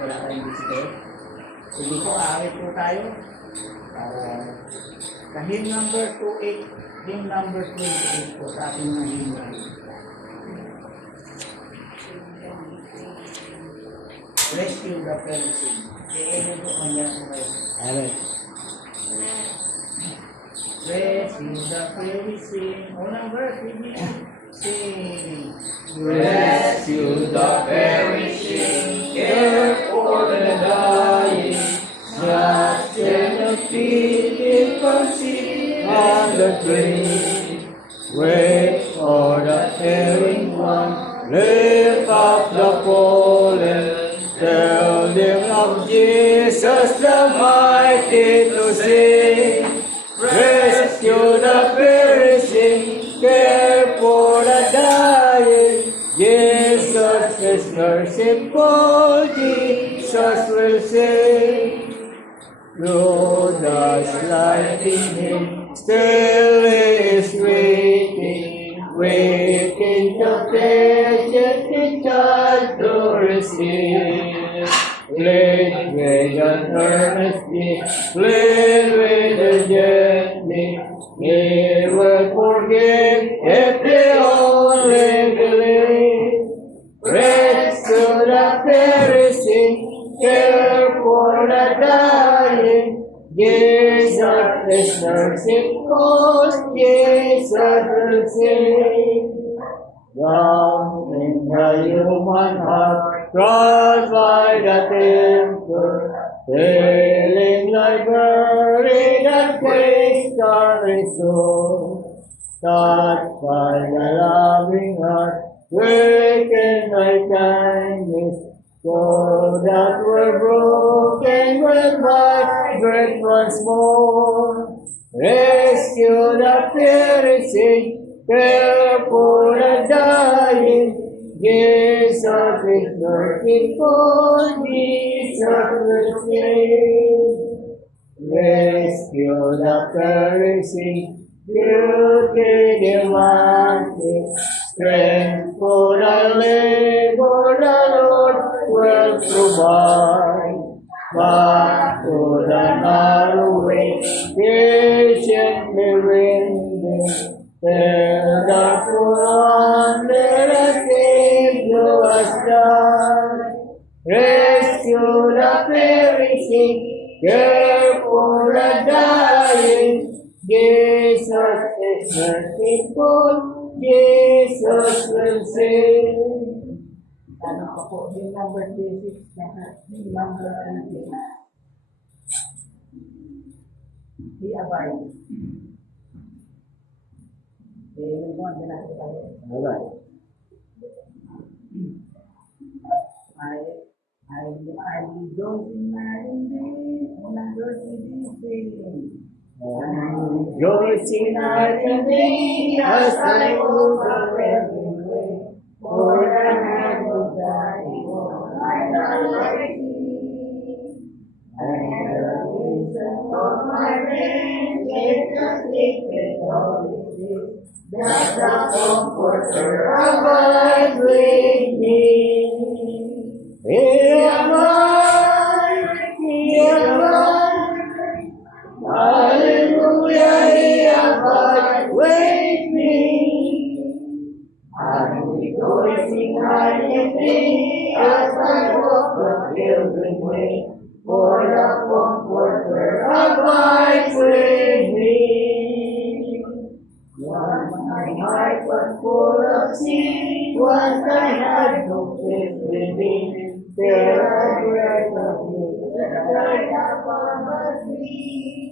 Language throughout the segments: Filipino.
wala tayong visitor. Sige po, aawit po tayo. Sa hymn number 28, hymn number 28 po sa ating mga hymn. Rescue the perishing. Kaya po, kanya po kayo. Alright. Rescue the perishing. Unang verse, hindi. Sing. Rescue the perishing, care for the dying, such an appeal from sin and the grave. Wait for the erring one, lift up the fallen, tell them of Jesus the mighty to sing. Rescue the perishing, care for the dying. Jesus is merciful, Jesus will save. Though the sliding him still is waiting, waiting to patiently try to receive. Plead with an earnestly, plead with a gently, He will forgive if they only believe. Rescue the perishing, care for the dying. Jesus is merciful, Jesus will save. Down in the human heart, crushed by the temper, feeling like burning that grace can restore. Touched by the loving heart, wakened by kindness, so that we're broken will vibrate once more. Rescue the perishing, care for the dying. Jesus is merciful, Jesus will save. Rescue the perishing, beauty demanding, strength for the labor the Lord will provide. But to the narrow way, patiently winding, tell the poor one, let us Savior us die. Rescue the perishing, care for the dying. Jesus is merciful, Jesus will save. Ano ka po, yung number 36, yung number 26. He abides. Yung mga ginagawa tayo. Alright. I rejoice in my day, unang verse is Rejoicing night and day as I walk on every way, for the hand of God is on my life. And the reason of my reign is the secret of His grace, that the Comforter abides with me. Here am I, hallelujah, He abides with me. I'm rejoicing night and day as I walk the pilgrim way, for the Comforter abides with me. Once my heart was full of sin, once I had no faith within, there I read of His right upon the tree.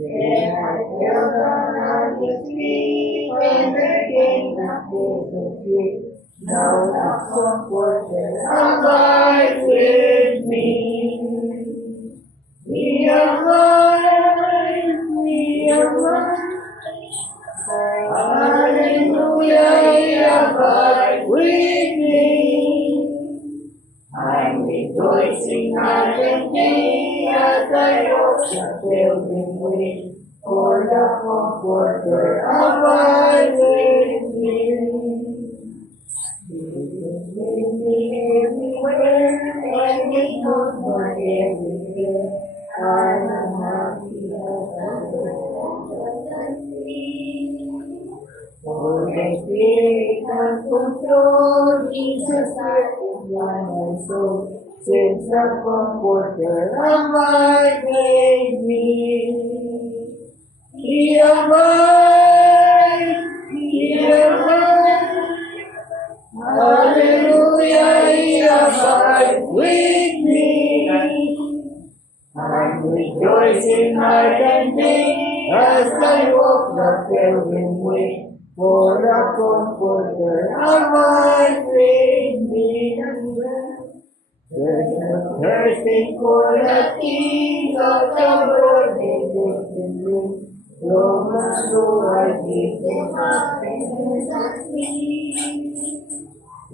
Then I fell down at His feet, and again I disappeared. Now the Comforter abides with me. We abides, hallelujah, He abides with me. I'm rejoicing night and day as I walk the pilgrim way, for the Comforter abides with me. Jesus with me everywhere, and take note for everywhere. I am happy as Holy Spirit has control, Jesus is my soul. Since the Comforter abide me. He abides, He abides. Hallelujah, He abides with me. I'm rejoicing night and day as I walk the pilgrim way. For the Comforter abides with me. There's no thirsting for the things of the world they can bring. So much do I give them happiness and peace.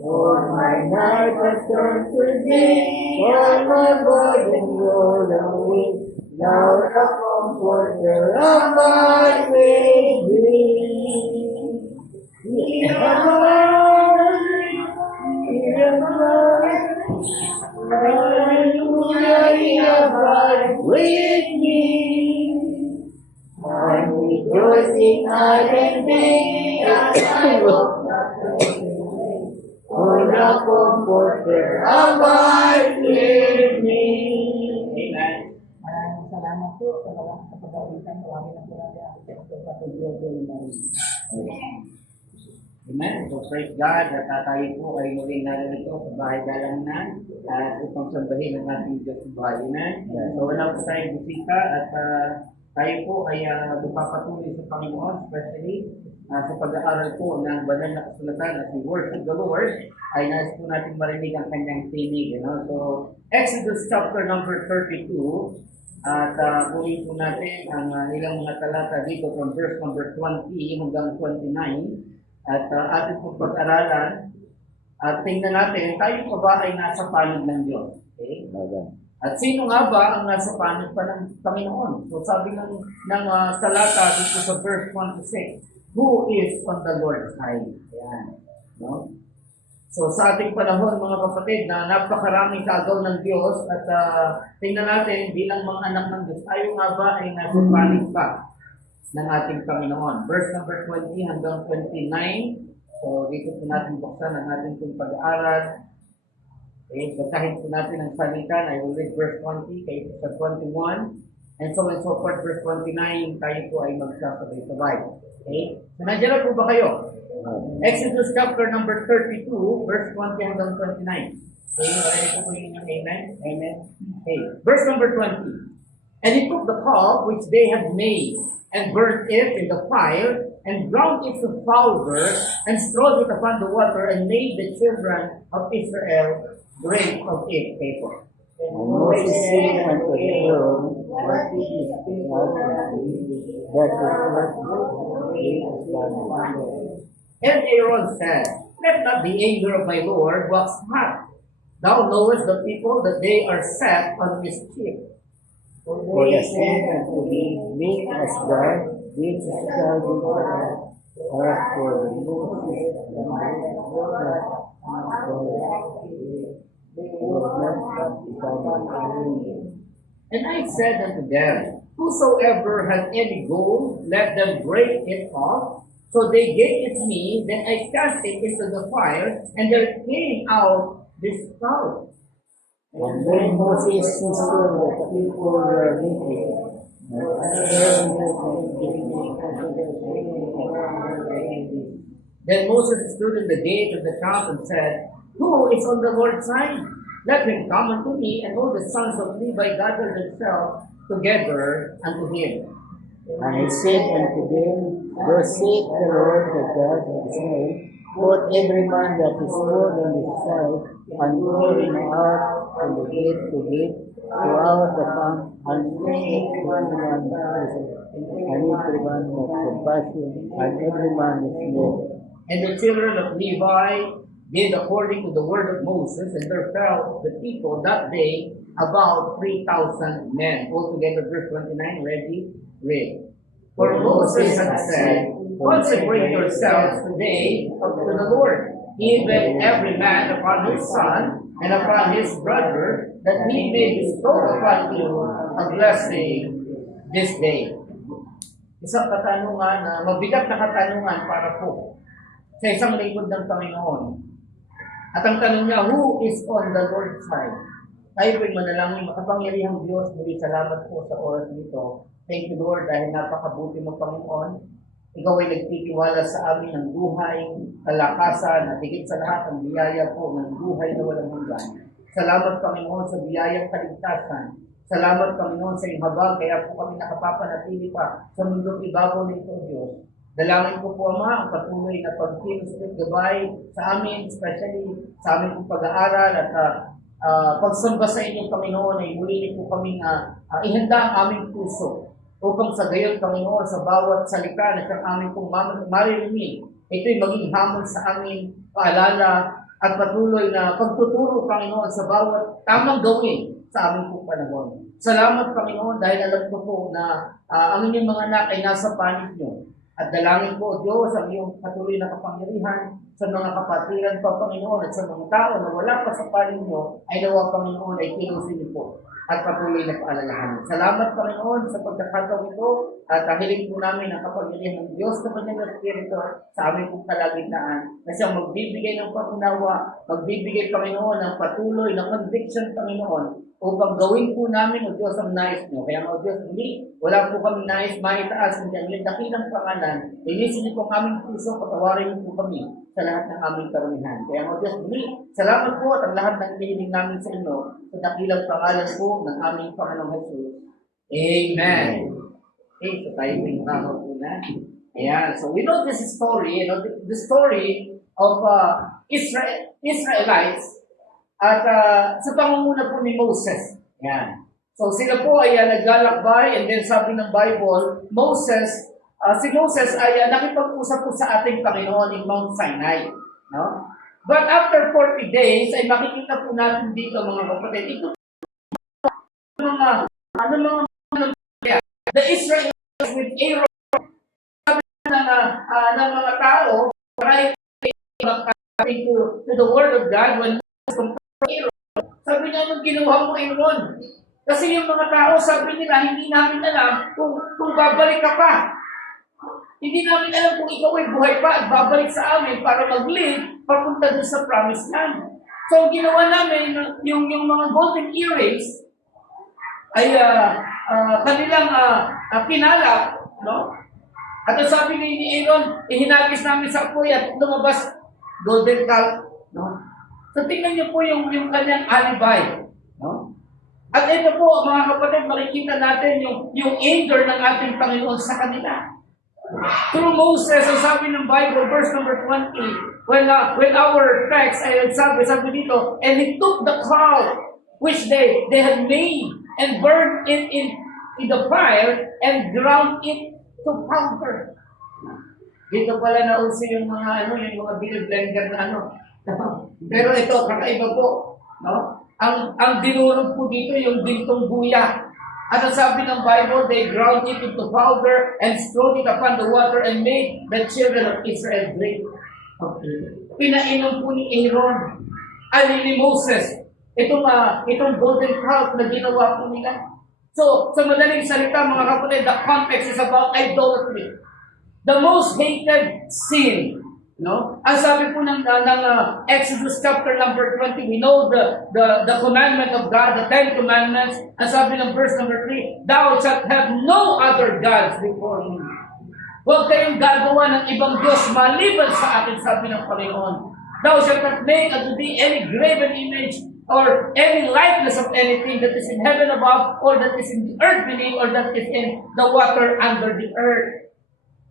All my night has turned to day, all my burden rolled away. Now the Comforter abides with me. He abides, He abides. Hallelujah, He abides with me. I'm rejoicing night and day as I walk the way. For the Comforter abides with me. Amen. Maraming salamat po sa walang kapag-awitan. Tawagin na po natin ang Kapatid Amen. Amen. So praise God at tayo po ay muling narito sa bahay galangan at upang sambahin ang ating Diyos sa bahay. Amen. So wala po tayong bisita at tayo po ay magpapatuloy sa Panginoon, especially sa pag-aaral po ng banal na kasulatan as we worship the Lord, ay nais po natin marinig ang kanyang tinig. So Exodus chapter number 32, at kunin po natin ang ilang mga talata dito from verse number 20 hanggang 29. At ating pong pag-aralan, at tingnan natin, tayo pa ba ay nasa panig ng Diyos? Okay? At sino nga ba ang nasa panig pa ng Panginoon? So sabi ng talata dito sa verse 1 to 6, who is on the Lord's side? Ayan. No? So sa ating panahon, mga kapatid, na napakaraming kagaw ng Diyos, at tingnan natin bilang mga anak ng Diyos, tayo nga ba ay nasa panig pa ng ating Panginoon? Verse number 20 hanggang 29. So dito po natin buksan ang ating pong pag-aaral. Okay, basahin po natin ang salita. I will read verse 20 kayo sa 21 and so forth. Verse 29 tayo po ay magsasabay-sabay. Okay, so nandiyan na po ba kayo? Exodus chapter number 32 verse 20 hanggang 29. Okay, already po po yun yung amen? Amen. Okay, verse number 20. And he took the calf which they had made and burnt it in the fire, and ground it to powder, and strewed it upon the water, and made the children of Israel drink of it. Paper. And Moses said unto Aaron, what is this thing out of thee, that is not And Aaron said, let not the anger of my Lord wax hot. Thou knowest the people that they are set on mischief. For the sin unto thee, make us God, which shall be for us, or for the Moses, And I said unto them, whosoever hath any gold, let them break it off. So they gave it me, then I cast it into the fire, and there came out this cloud. And when Moses saw that the people were naked, then Moses stood in the gate of the camp and said, who is on the Lord's side? Let him come unto me, and all the sons of Levi gathered themselves together unto him. And he said unto them, thus saith the Lord, the God of Israel, put every man that is born on his side, and go him out from the gate to gate, throughout the camp, and make every man present, and every man of compassion, and every man is led. And the children of Levi did according to the word of Moses, and there fell the people that day about 3,000 men. Altogether, verse 29, ready, read. For Moses had said, consecrate yourselves today unto the Lord, even every man upon his son, and upon his brother, that he may bestow upon you a blessing this day. Isang katanungan na mabigat na katanungan para po sa isang lingkod ng Panginoon. At ang tanong niya, who is on the Lord's side? Tayo po'y manalangin, makapangyarihang Diyos, muli salamat po sa oras nito. Thank you, Lord, dahil napakabuti mo, Panginoon. Ikaw ay nagtitiwala sa amin ng buhay, kalakasan, at higit sa lahat ang biyaya po ng buhay na walang hanggan. Salamat, Panginoon, sa biyayang kaligtasan. Salamat, Panginoon, sa iyong habag, kaya po kami nakapapanatili pa sa mundong ibabaw nito, Diyos. Dalangin ko po, Ama, ang patuloy na pagkilos at gabay sa amin, especially sa aming pong pag-aaral at pagsamba sa inyong Panginoon ay muli niyo po kaming ihanda ang aming puso upang sa gayon, Panginoon, sa bawat salita na siyang aming pong maririnig, ito'y maging hamon sa aming paalala at patuloy na pagtuturo, Panginoon, sa bawat tamang gawin sa aming pong panahon. Salamat, Panginoon, dahil alam ko po na ang inyong mga anak ay nasa panig niyo. At dalangin po, Diyos, ang iyong patuloy na kapangyarihan sa mga kapatiran pa, Panginoon, at sa mga tao na wala pa sa panig niyo, ay nawa, Panginoon, ay kilusin niyo po at patuloy na paalalahanin. Salamat, Panginoon, sa pagkakataon ito at hiling po namin ang kapangyarihan ng Diyos na Kanyang Espiritu sa aming pong kalagitnaan na siyang magbibigay ng pag-unawa, magbibigay, Panginoon, ng patuloy na conviction, Panginoon, upang gawin po namin, O Diyos, ang nais niyo. Kaya, O Diyos, hindi, wala po kami nais maitaas, hindi ang iyong dakilang pangalan, linisin niyo po ang aming puso, patawarin niyo po kami sa lahat ng aming karumihan. Kaya, O Diyos, hindi, salamat po at ang lahat ng hinihiling namin sa inyo sa dakilang pangalan po ng aming Panginoong Jesus. Amen. Okay, so tayo may makakaupo na. Ayan, so we know this story, the story of Israelites at sa pangunguna po ni Moses. Yan. So sila po ay naglalakbay and then sabi ng Bible, si Moses ay nakipag-usap po sa ating Panginoon in Mount Sinai. No? But after 40 days, ay makikita po natin dito mga kapatid, ito the Israelites with Aaron, sabi ng mga tao, try to the word of God when Aaron. Sabi niya, anong ginawa mo, Aaron? Kasi yung mga tao, sabi nila, hindi namin alam kung babalik ka pa. Hindi namin alam kung ikaw ay buhay pa at babalik sa amin para mag-live papunta doon sa promised land. So, ginawa namin, yung mga golden earrings ay kanilang kinalap, no? At ang sabi ni Aaron, hinagis namin sa apoy at lumabas golden calf, no? So, tingnan niyo po yung kanyang alibay. No? At ito po, mga kapatid, makikita natin yung anger ng ating Panginoon sa kanila. Through Moses, ang sabi ng Bible, verse number 20, when our text, ay sabi dito, and he took the cloud which they had made and burned it in the fire and ground it to powder. Dito pala nauso yung mga yung mga blender na Pero ito, kakaiba po. No? Ang dinurog po dito yung dintong buya. At ang sabi ng Bible, they ground it into powder and strode it upon the water and made the children of Israel drink. Okay. Pinainom po ni Aaron, ni Moses, itong golden calf na ginawa po nila. So, sa madaling salita, mga kapatid, the context is about idolatry. The most hated sin. No? Ang sabi po ng Exodus chapter number 20, we know the commandment of God, the 10 commandments. Ang sabi ng verse number 3, thou shalt have no other gods before me. Huwag kayong gagawa ng ibang Diyos maliban sa akin, sabi ng Panginoon. Thou shalt not make unto thee any graven image or any likeness of anything that is in heaven above, or that is in the earth beneath, or that is in the water under the earth.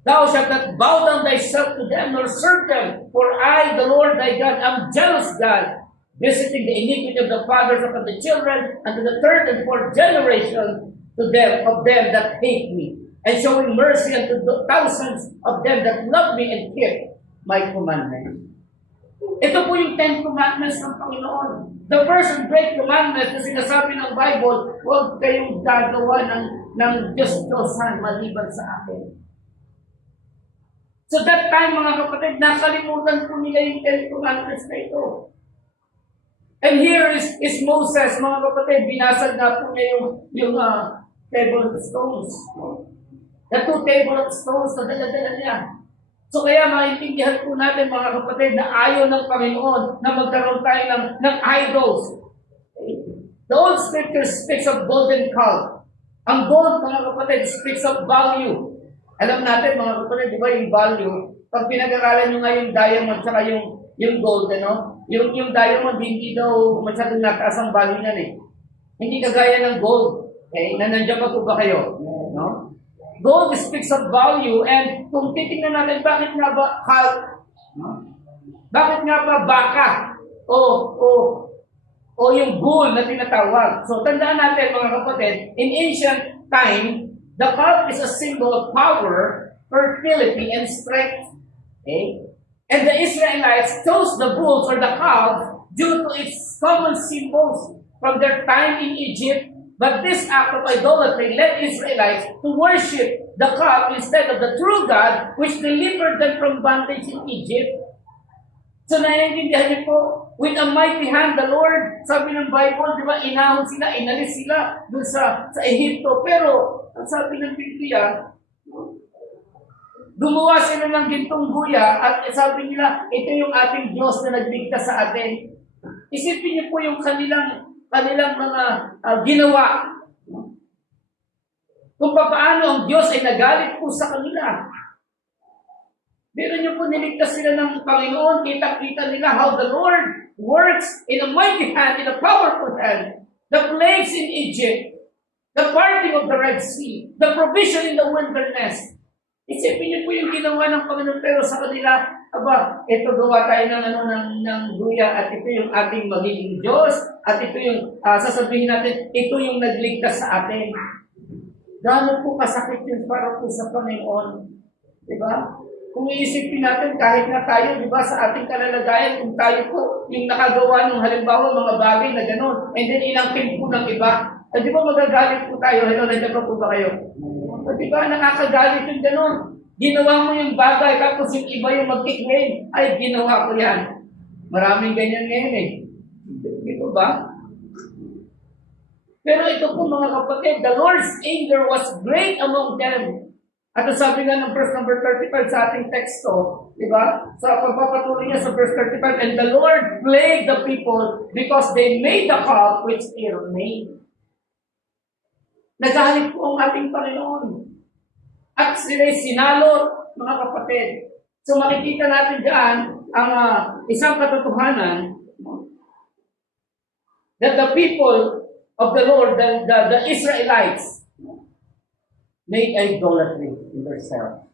Thou shalt not bow down thyself to them, nor serve them, for I, the Lord thy God, am jealous God, visiting the iniquity of the fathers upon the children, and to the third and fourth generation of them that hate me, and showing mercy unto the thousands of them that love me and keep my commandments. Ito po yung 10 commandments ng Panginoon. The first and great commandment na sinasabi ng Bible, huwag kayong gagawa ng Diyos-Diyosan maliban sa akin. So that time, mga kapatid, nakalimutan po nila yung 10 commandments na ito. And here is Moses, mga kapatid, binasag na po niya yung table of stones. The two table of stones na dala-dala niya. So kaya maintindihan po natin mga kapatid na ayaw ng Panginoon na magkaroon tayo ng idols. The old scripture speaks of golden calf. Ang gold, mga kapatid, speaks of value. Alam natin mga kapatid, di ba yung value, pag pinag-aralan nyo nga yung diamond saka yung gold, yung diamond, hindi daw masyadong nataas ang value niyan eh. Hindi kagaya ng gold. Okay? Nandiyan pa po ba kayo? No? Gold speaks of value, and kung titingnan natin, bakit nga ba bakit nga ba baka o yung bull na tinatawag? So tandaan natin mga kapatid, in ancient time, the calf is a symbol of power, fertility, and strength. Okay? And the Israelites chose the bulls or the calf due to its common symbols from their time in Egypt. But this act of idolatry led Israelites to worship the calf instead of the true God, which delivered them from bondage in Egypt. So naiintindihan niyo po, with a mighty hand, the Lord, sabi ng Bible, di ba, inahon sila, inalis sila dun sa Ehipto. Pero, ang sabi ng Biblia, gumawa sila ng gintong guya at sabi nila, ito yung ating Diyos na nagligtas sa atin. Isipin niyo po yung kanilang mga ginawa. Kung paano ang Diyos ay nagalit po sa kanila. Meron niyo po niligtas sila ng Panginoon, kita-kita nila how the Lord works in a mighty hand, in a powerful hand. The plagues in Egypt, the parting of the Red Sea, the provision in the wilderness. Isipin niyo po yung ginawa ng Panginoon, pero sa kanila, aba, ito gawa tayo ng guya at ito yung ating magiging Diyos at ito yung sasabihin natin, ito yung nagligtas sa atin. Gano'n po kasakit yun para po sa Panginoon. Diba? Kung iisipin natin, kahit na tayo, diba, sa ating kalalagayan, kung tayo po yung nakagawa ng halimbawa mga bagay na gano'n, and then inangkin po ng iba, di ba magagalit po tayo? Hello, nandiyan po ba kayo? Di ba nakakagalit yung gano'n? Ginawa mo yung bagay, tapos yung iba yung mag-claim, ay, ginawa ko yan. Maraming ganyan ngayon eh. Dito ba? Pero ito po mga kapatid, the Lord's anger was great among them. At sabi nga ng verse number 35 sa ating teksto, di ba? Sa pagpapatuloy niya sa verse 35, and the Lord plagued the people because they made the calf which Aaron made. Nagalit po ang ating Panginoon. At sila'y sinalo, mga kapatid. So makikita natin dyan ang isang katotohanan that the people of the Lord, the Israelites, made idolatry in themselves.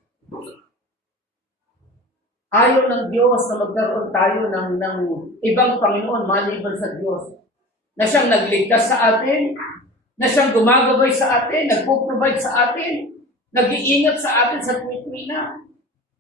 Ayaw ng Diyos na magkaroon tayo ng ibang Panginoon maliban sa Diyos, na siyang nagligtas sa atin, na siyang gumagabay sa atin, nagpo-provide sa atin, nag-iingat sa atin sa tuwing-tuwina.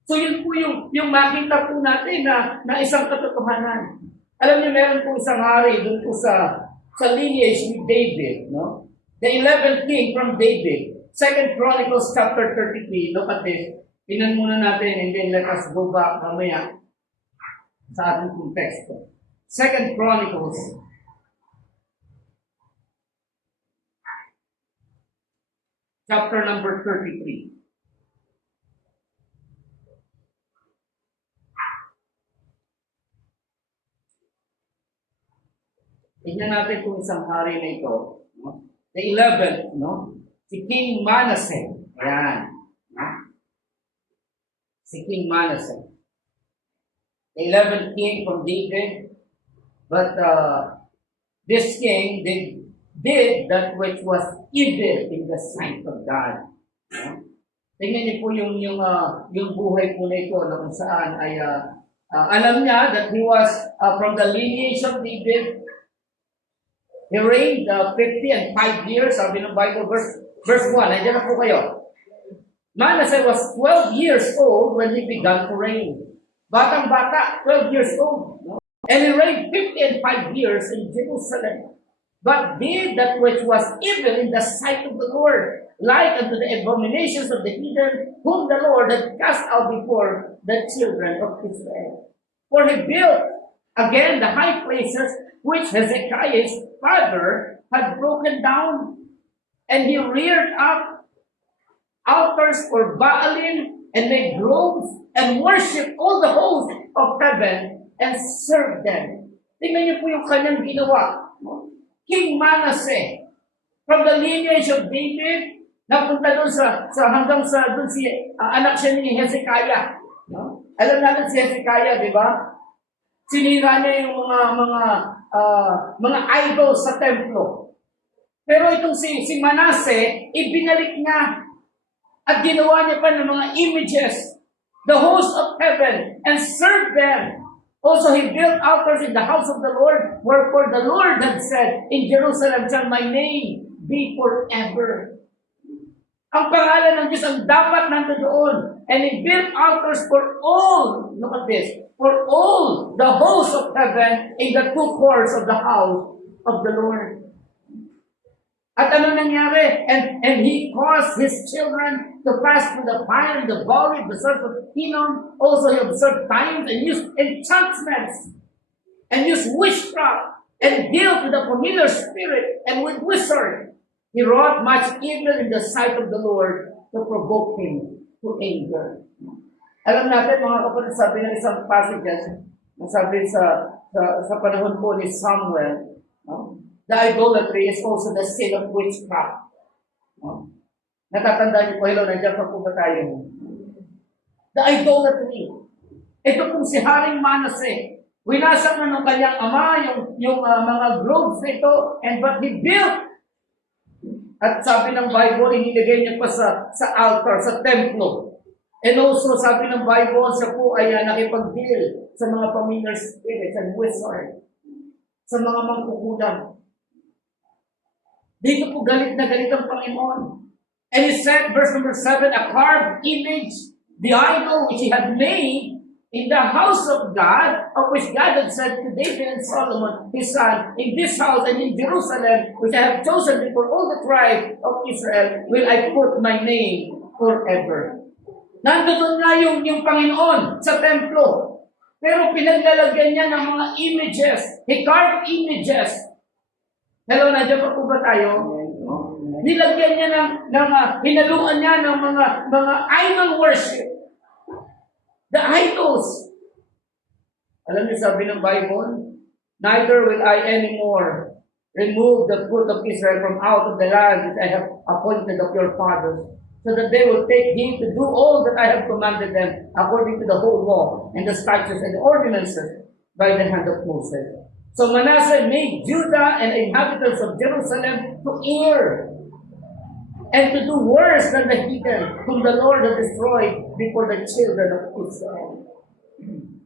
So yun po yung makita po natin na isang katotohanan. Alam niyo, meron po isang hari doon po sa lineage ni David, no? The 11th king from David. 2 Chronicles chapter 33. Look at this. Tingnan muna natin and then let us go back mamaya sa ating konteksto. 2 Chronicles chapter number 33. Tingnan natin kung isang hari na ito. No? The 11th, no? Si King Manasseh. Ayan. No? Si King Manasseh. The 11th king from David. But this king did that which was evil in the sight of God. No? Tingnan niyo po yung buhay po na ito na kung saan ay alam niya that he was from the lineage of David. He reigned 50 and 5 years, sabi ng Bible, verse 1. Nandiyan na po kayo. Manasseh was 12 years old when he began to reign. Batang-bata, 12 years old. No? And he reigned 50 and 5 years in Jerusalem. But did that which was evil in the sight of the Lord, like unto the abominations of the heathen, whom the Lord had cast out before the children of Israel. For he built again the high places which Hezekiah's father had broken down. And he reared up altars for Baalim and made groves and worshipped all the hosts of heaven and served them. Tingnan niyo po yung kanyang ginawa. King Manasseh, from the lineage of David, napunta doon hanggang sa doon anak siya ni Hezekiah. No? Alam natin si Hezekiah, di ba? Sinira niya yung mga idols sa templo. Pero itong si Manasseh, ibinalik niya at ginawa niya pa ng mga images, the host of heaven, and served them. Also, he built altars in the house of the Lord, wherefore the Lord had said, in Jerusalem shall my name be forever. Ang pangalan ng Diyos ang dapat nandoon. And he built altars for all, look at this, for all the hosts of heaven in the two courts of the house of the Lord. At ano nangyari? And he caused his children to pass through the fire and the valley of the sons of Hinnom. Also he observed times and used enchantments and used witchcraft and dealt with a familiar spirit and with wizards. He wrought much evil in the sight of the Lord to provoke him to anger. Alam natin mga kapatid, sabi ng isang passages, sabi sa panahon po ni Samuel, no? The idolatry is also the sin of witchcraft. No? Natatandaan niyo po, hello, nandiyan pa po ba tayo? The idolatry. Ito pong si Haring Manasseh. Winasak na ng kanyang ama yung mga groves nito, but he built. At sabi ng Bible, inilagay niya pa sa altar, sa templo. And also, sabi ng Bible, siya po ay nakipag-deal sa mga familiar spirits and wizards, sa mga mangkukulam. Dito po galit na galit ang Panginoon. And he said, verse number 7, a carved image, the idol which he had made in the house of God, of which God had said to David and Solomon, his son, in this house and in Jerusalem, which I have chosen before all the tribes of Israel, will I put my name forever. Nandoon nga yung Panginoon sa templo. Pero pinaglalagyan niya ng mga images. He carved images. Hello, nandiyan pa po ba tayo? Nilagyan niya hinaluan niya ng mga idol worship. The idols. Alam niyo, sabi ng Bible, neither will I anymore remove the foot of Israel from out of the land which I have appointed of your fathers, so that they will take heed to do all that I have commanded them according to the whole law and the statutes and the ordinances by the hand of Moses. So Manasseh made Judah and inhabitants of Jerusalem to err and to do worse than the heathen whom the Lord had destroyed before the children of Israel.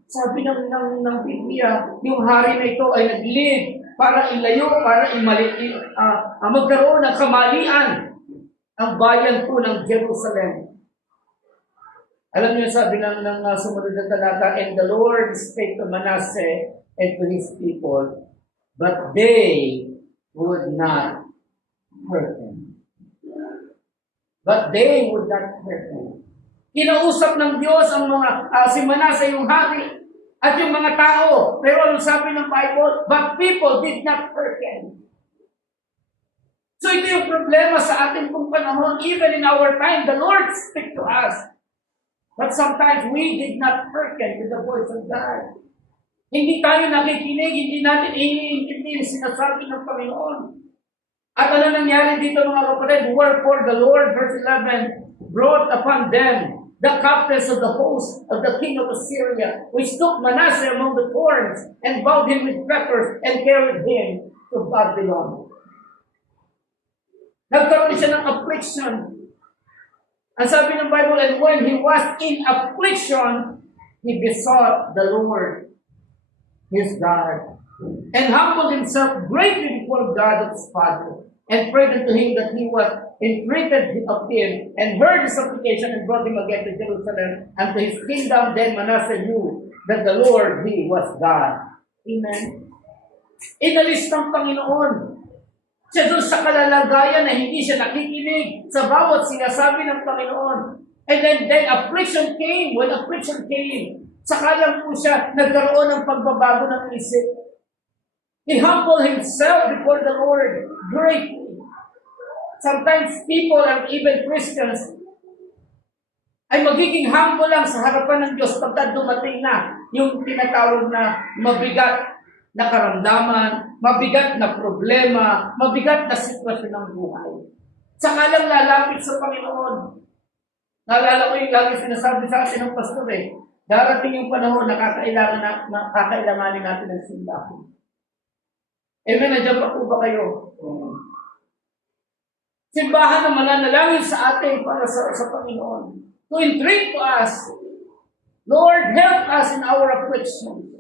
Sabi ng Biblia, yung hari na ito ay nag-lead para ilayo, para magkaroon ng kamalian ang bayan po ng Jerusalem. Alam niyo, sabi ng sumunod na talata, and the Lord spake to Manasseh and to his people, but they would not hurt him. But they would not hurt him. Kinausap ng Diyos ang si Manasseh, yung hari, at yung mga tao. Pero ano sabi ng Bible? But people did not hurt him. So ito yung problema sa ating pong panahon. Even in our time, the Lord speak to us. But sometimes we did not hearken to the voice of God. Hindi tayo nakikinig, hindi natin iniintindi yung sinasabi ng Panginoon. At ano nangyari dito mga kapatid? Wherefore the Lord, verse 11, brought upon them the captains of the host of the king of Assyria, which took Manasseh among the thorns, and bound him with fetters, and carried him to Babylon. Nagkaroon siya ng affliction. Ang sabi ng Bible, and when he was in affliction, he besought the Lord, his God, and humbled himself greatly before God of his father, and prayed unto him that he was entreated of him, and heard his supplication, and brought him again to Jerusalem, and to his kingdom. Then Manasseh knew that the Lord, he was God. Amen. Inalis ng Panginoon siya doon sa kalalagayan na hindi siya nakikinig sa bawat sinasabi ng Panginoon. And then affliction came. When affliction came, Saka lang po siya nagkaroon ng pagbabago ng isip. He humbled himself before the Lord greatly. Sometimes people and even Christians ay magiging humble lang sa harapan ng Diyos pagka dumating na yung tinatawag na mabigat na karamdaman, mabigat na problema, mabigat na sitwasyon ng buhay. Saka lang lalapit sa Panginoon. Naalala ko yung lagi sinasabi sa atin ng pastor darating yung panahon na kakailanganin natin ng simbahan. Amen, nandiyan pa po ba kayo? Simbahan na mananalangin sa atin para sa Panginoon. To entreat to us, Lord, help us in our affliction.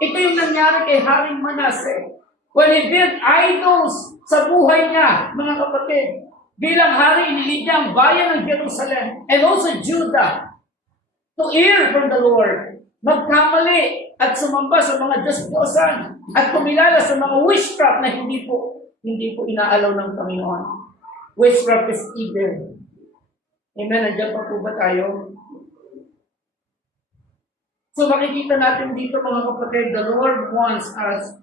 Ito yung nangyari kay Haring Manasseh. When he built idols sa buhay niya, mga kapatid, bilang hari, inilid niya ang bayan ng Jerusalem and also Judah to hear from the Lord. Magkamali at sumamba sa mga Diyos-Diyosan at kumilala sa mga witchcraft na hindi po inaalaw ng Panginoon. Witchcraft is evil. Amen. Nandiyan pa po ba tayo? So makikita natin dito mga kapatid, the Lord wants us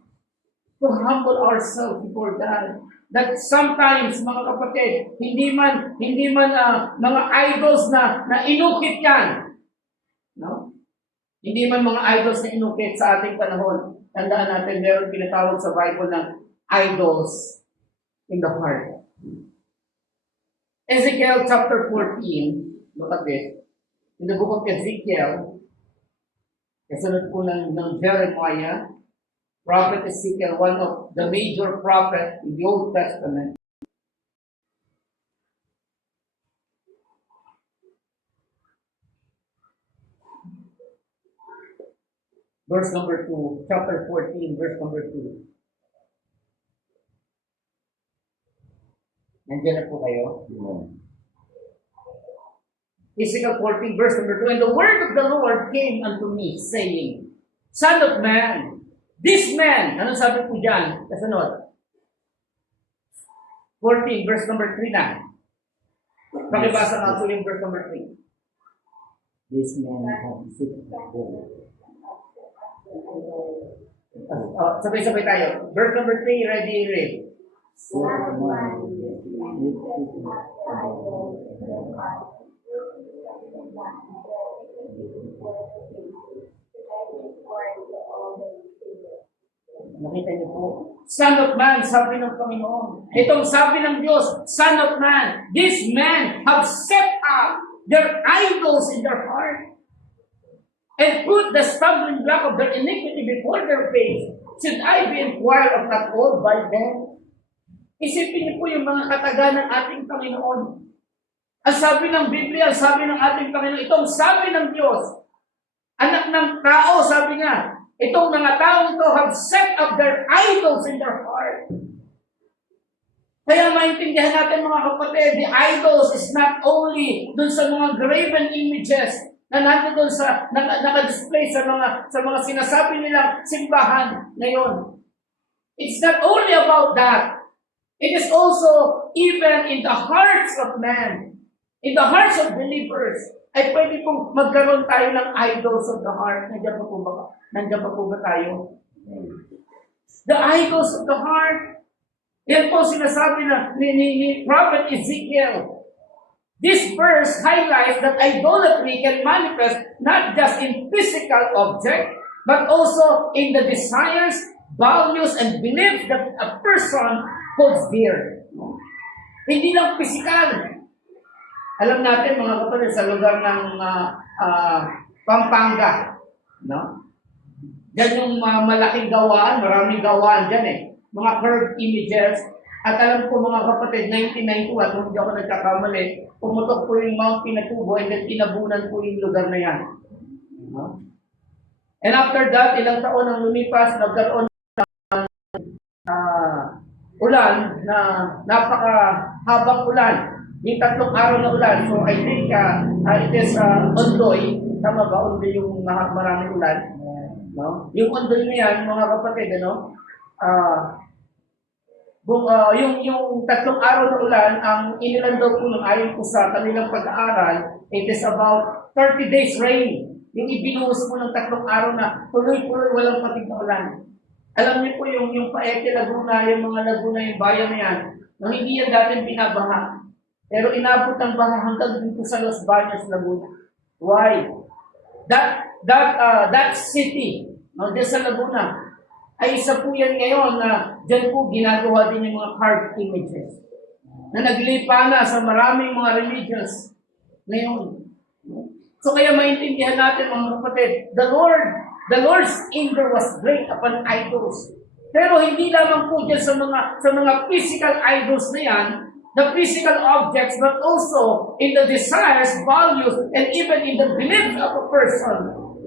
to humble ourselves before God. That sometimes, mga kapatid, hindi man mga idols na inukit yan. No? Hindi man mga idols na inukit sa ating panahon. Tandaan natin, meron pinatawag sa Bible ng idols in the heart. Ezekiel chapter 14, look at this. In the book of Ezekiel, kasunod po ng Jeremiah, Prophet Ezekiel, one of the major prophets in the Old Testament. Verse number 2, chapter 14, verse number 2. Nandiyan na po kayo? Ezekiel 14, verse number 2. And the word of the Lord came unto me, saying, Son of man, this man, ano sabi po dyan? Kasunod. 14, verse number 3 na. Pakibasa nga po yung verse number 3. This man has seen the Lord. Sabay-sabay tayo. Verse number 3, ready, read. So the man Nakita niyo po? Son of man, sabi ng Panginoon. Itong sabi ng Diyos, Son of man, these men have set up their idols in their heart and put the stumbling block of their iniquity before their face. Should I be inquired of that all by them? Isipin niyo po yung mga kataga ng ating Panginoon. Ang sabi ng Biblia, ang sabi ng ating Panginoon, itong sabi ng Diyos, anak ng tao, sabi niya, itong mga taong ito have set up their idols in their heart. Kaya maintindihan natin mga kapatid, the idols is not only dun sa mga graven images na nandun sa naka-display sa mga sinasabi nilang simbahan ngayon. It's not only about that. It is also even in the hearts of man, in the hearts of believers, ay pwede pong magkaroon tayo ng idols of the heart. Nandiyan pa po ba tayo? The idols of the heart. Yan po sinasabi na ni Prophet Ezekiel. This verse highlights that idolatry can manifest not just in physical object, but also in the desires, values, and beliefs that a person holds dear. Hindi lang physical. Alam natin mga kapatid sa lugar ng Pampanga, no? Diyan yung malaking gawaan, maraming gawaan dyan mga curved images. At alam ko mga kapatid, 1991, kung hindi ako nagkakamali, pumutok po yung Mount Pinatubo and then tinabunan po yung lugar na yan. No? And after that, ilang taon ang lumipas, nagkaroon ng ulan na napakahabang ulan. Yung 3 araw na ulan. So I think it is Ondoy. Tama ba? Ondoy yung maraming ulan. No? Yung Ondoy na yan, mga kapatid, yung 3 araw na ulan, ang inilan daw po ng ayon po sa kanilang pag-aaral, it is about 30 days rain. yung ibinuhos mo ng 3 araw na tuloy-tuloy walang patig na ulan. Alam niyo po yung Paete, Laguna, yung mga Laguna, yung bayan na yan, nang hindi yan dati binabaha. Pero inabot ang baha hanggang dito sa Los Baños, Laguna. Why? That city, no, dyan sa Laguna, ay isa po yan ngayon na dyan po ginagawa din yung mga carved images na naglipa na sa maraming mga religions ngayon. So kaya maintindihan natin mga kapatid, the Lord's anger was great upon idols. Pero hindi lamang po dyan sa mga physical idols na yan, the physical objects, but also in the desires, values, and even in the beliefs of a person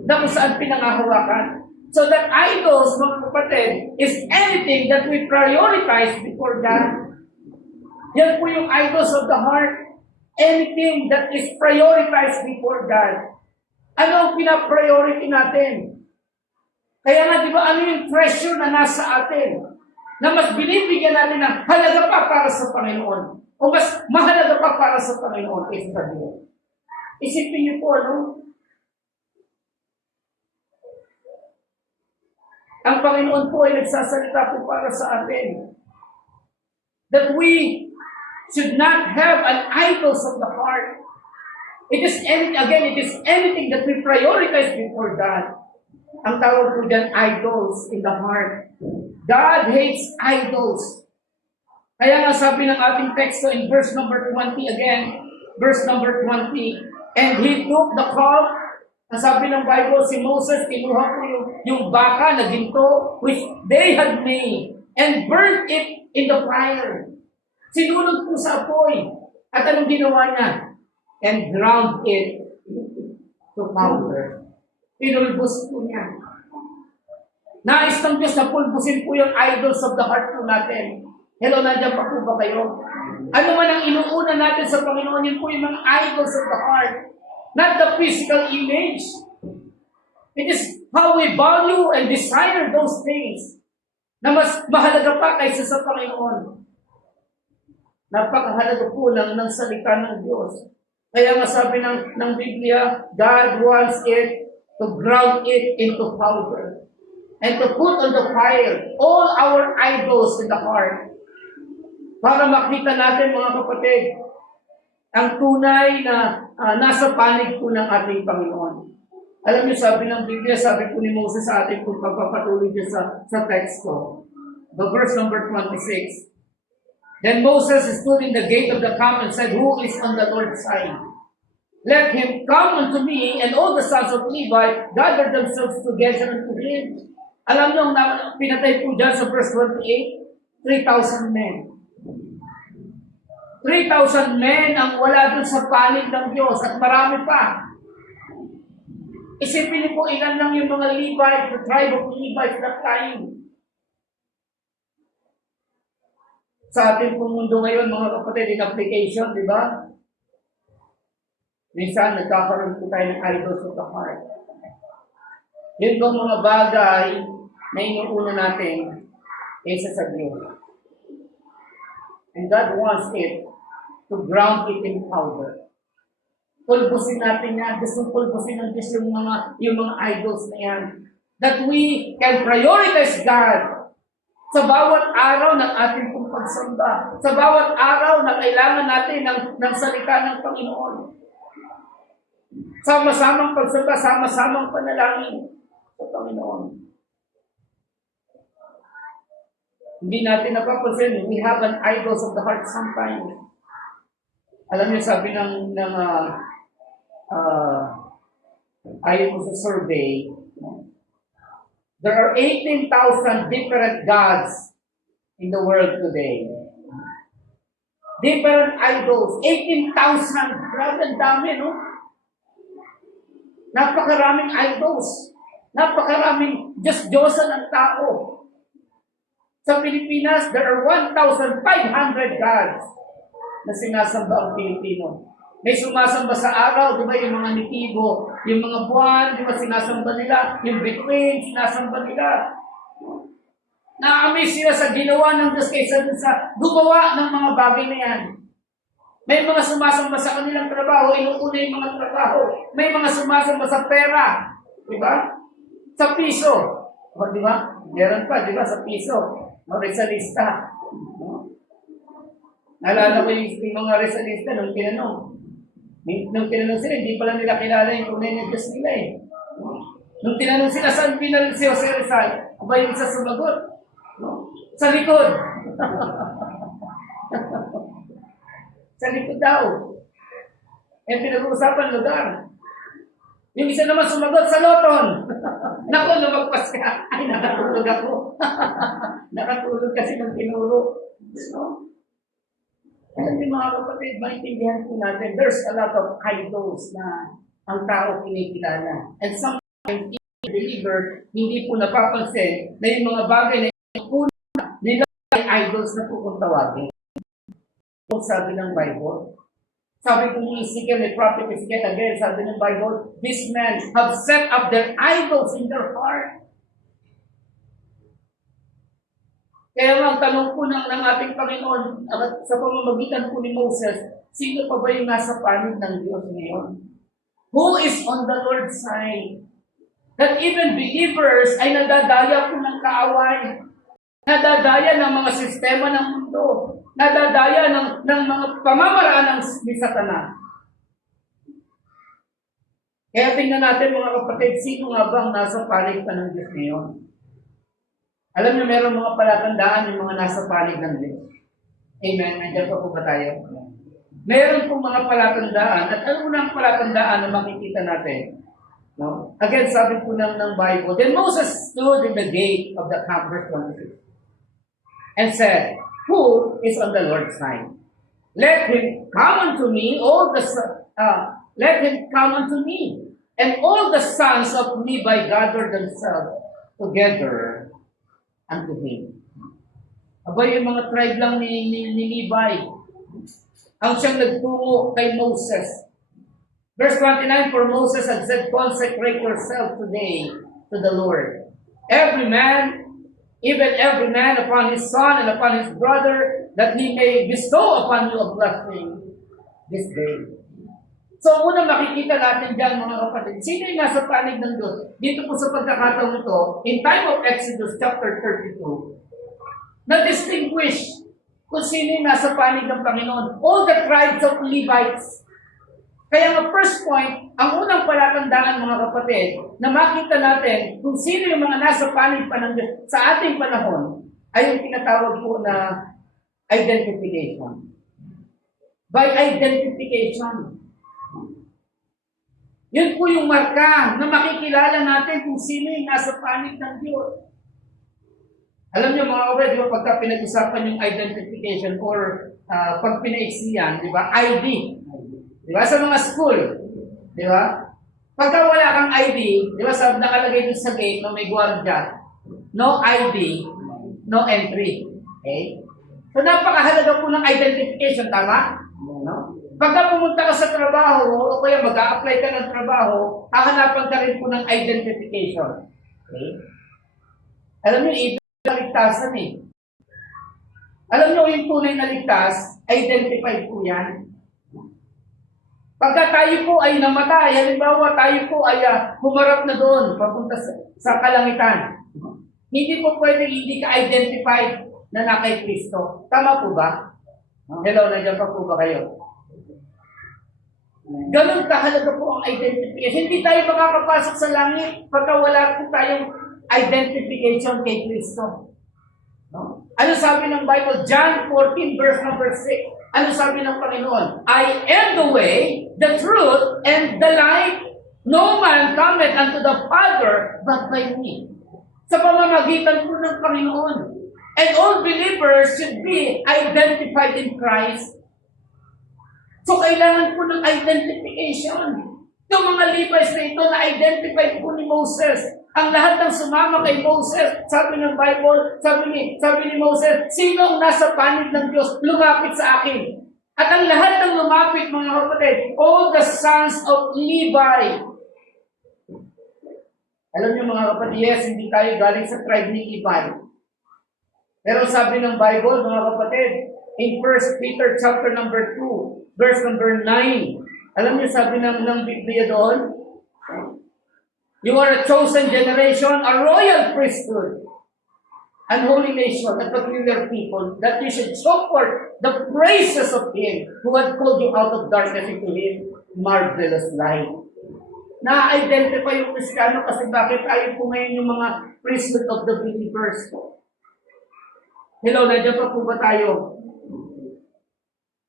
na kung saan pinangahawakan. So that idols, mga kapatid, is anything that we prioritize before God. Yan po yung idols of the heart. Anything that is prioritized before God. Ano ang pinapriority natin? Kaya nga, di ba, ano yung treasure na nasa atin? Na mas binibigyan natin ng halaga pa para sa Panginoon. O mas mahalaga pa para sa Panginoon kaysa sa Diyos. Isipin niyo po, ano? Ang Panginoon po ay nagsasalita po para sa atin. That we should not have an idols of the heart. It is anything that we prioritize before God. Ang tawag po dyan, idols in the heart. God hates idols. Kaya nga sabi ng ating teksto in verse number 20 again, verse number 20, and he took the cup. Ang sabi ng Bible, si Moses, kinuha po yung baka na ginto, which they had made, and burned it in the fire. Sinunod po sa apoy. At anong ginawa niya? And ground it to powder. Pinulbos po niya. Nais ng Diyos na pulbusin po yung idols of the heart po natin. Hello, nandiyan pa po ba kayo? Ano man ang inuuna natin sa Panginoon, yun po yung mga idols of the heart. Not the physical image. It is how we value and desire those things na mas mahalaga pa kaysa sa Panginoon. Napakahalaga po ng salita ng Diyos. Kaya nga sabi ng Biblia, God wants it to ground it into powder and to put on the fire all our idols in the heart para makita natin, mga kapatid, ang tunay na nasa panig po ng ating Panginoon. Alam niyo, sabi ng Biblia, sabi po ni Moses sa ating kung pagpapatuloy niya sa text ko. The verse number 26. Then Moses stood in the gate of the camp and said, who is on the Lord's side? Let him come unto me, and all the sons of Levi gather themselves together unto him. Alam niyo, pinatay po dyan sa verse 28, 3,000 men. 3,000 men ang wala dun sa panig ng Diyos at marami pa. Isipin niyo po, ilan lang yung mga Levites, the tribe of Levites that time. Sa ating pong mundo ngayon, mga kapatid, in application, di ba? Minsan, nagkakaroon po tayo ng idols of the heart. Yun bang mga bagay na inuuna natin kaysa sa Diyos. And God wants it to ground it in powder. Pulbusin natin yan. Gusto pulbusin ng Diyos yung mga idols na yan. That we can prioritize God sa bawat araw ng ating pong pagsamba. Sa bawat araw na kailangan natin ng salita ng Panginoon. Sama-samang pagsamba, sama-samang panalangin sa Panginoon. Hindi natin napapansin, we have an idols of the heart sometimes. Alam niyo, sabi ayon sa survey, there are 18,000 different gods in the world today. Different idols. 18,000. Grabe, ang dami, no? Napakaraming idols. Napakaraming Diyos-Diyosan ng tao. Sa Pilipinas, there are 1,500 gods na sinasamba ang Pilipino. May sumasamba sa araw, di ba, yung mga nitibo, yung mga buwan, di ba, sinasamba nila, yung bituin, sinasamba nila. Na-amaze sila sa ginawa ng Diyos kaysa sa gumawa ng mga bagay na yan. May mga sumasamba sa kanilang trabaho, inuuna yung mga trabaho. May mga sumasamba sa pera. Di ba? Sa piso. O, di ba? Meron pa, di ba? Sa piso. Resalista. Naalala ko yung mga resalista nung tinanong. Nung tinanong sila, hindi pala nila kilala yung tunay na Diyos nila eh. Nung tinanong sila, saan pinal si Jose Rizal? Aba yung isa sumagot. Sa likod. Sa likod daw. Eh, pinag-uusapan lugar. Yung isa naman sumagot sa loton. Naku, lumagpas ka. Ay, nakatulog ako. Nakatulog kasi ng tinuro. No? Alam niyo mga kapatid, maintindihan po natin, there's a lot of idols na ang tao kinikilala. And sometimes, believer, hindi po napapansin na yung mga bagay na una nila ay idols na po kung tawagin. Kung sabi ng Bible, sabi ko ni Ezekiel, ni Prophet Ezekiel, again, sabi ng Bible, these men have set up their idols in their heart. Kaya ang tanong po ng ating Panginoon, sa pamamagitan po ni Moses, sino pa ba yung nasa panig ng Diyos ngayon? Who is on the Lord's side? That even believers ay nadadaya po ng kaaway. Nadadaya ng mga sistema ng mundo. Nadadaya ng mga pamamaraan ni Satanas. Kaya tingnan natin mga kapatid, sino nga ba ang nasa panig pa ng Diyos ngayon? Alam niyo, meron mga palatandaan yung mga nasa panig ng Diyos. Amen. Nandiyan pa po ba tayo? Meron pong mga palatandaan. At ano na ang palatandaan na makikita natin? No? Again, sabi po ng Bible, then Moses stood in the gate of the camp, verse 26, and said, who is on the Lord's side? Let him come unto me, let him come unto me. And all the sons of Levi gathered themselves together unto him. Aba, yung mga tribe lang ni Levi, ang siyang nagtungo kay Moses. Verse 29, for Moses had said, consecrate yourself today to the Lord. Every man, even every man upon his son and upon his brother, that he may bestow upon you a blessing this day. So, unang makikita natin dyan, mga kapatid, sino yung nasa panig ng Diyos? Dito po sa pagkakataon ito, in time of Exodus chapter 32, na-distinguish kung sino yung nasa panig ng Panginoon. All the tribes of Levites. Kaya nga first point, ang unang palatandaan, mga kapatid, na makita natin kung sino yung mga nasa panig pa ng Diyos sa ating panahon, ay yung tinatawag po na identification. By identification. Yun po yung marka na makikilala natin kung sino yung nasa panig ng Diyos. Alam niyo mga kapatid, di ba, pagka pinag-usapan yung identification or pag pinaiksiyan, di ba, ID. Di ba, sa mga school, di ba? Pagka wala kang ID, di ba, nakalagay doon sa gate na may gwardiya, no ID, no entry. Okay? So, napakahalaga po ng identification, tama? No? Pagka pumunta ka sa trabaho, o kaya mag-a-apply ka ng trabaho, hahanapan ka rin po ng identification. Okay? Alam niyo, ito yung ligtasan eh. Alam niyo, yung tunay na ligtas, identified po yan. Pagka tayo po ay namatay, halimbawa tayo po ay humarap na doon, papunta sa kalangitan. Hindi po pwede hindi ka identified na na kay Kristo. Tama po ba? Hello, nandiyan pa po ba kayo? Ganun kahalaga po ang identification. Hindi tayo makakapasok sa langit pagka wala po tayong identification kay Kristo. No? Ano sabi ng Bible? John 14 verse number 6. Ano sabi ng Panginoon? I am the way, the truth, and the life. No man cometh unto the Father but by me. Sa pamamagitan po ng Panginoon. And all believers should be identified in Christ. So, kailangan po ng identification. Itong mga Levites na ito, na-identify po ni Moses. Ang lahat ng sumama kay Moses, sabi ng Bible, sabi ni Moses, sino ang nasa panig ng Diyos, lumapit sa akin. At ang lahat ng lumapit, mga kapatid, all the sons of Levi. Alam niyo mga kapatid, yes, hindi tayo galing sa tribe ni Levi. Pero sabi ng Bible, mga kapatid, in 1 Peter chapter number 2, verse number 9. Alam niyo sabi ng Biblia doon? You are a chosen generation, a royal priesthood, an holy nation, a peculiar people, that you should show forth the praises of Him who had called you out of darkness into His marvelous light. Na-identify yung Kristiyano kasi bakit tayo po ngayon yung mga priesthood of the believers. Hello, nandiyan pa po ba tayo?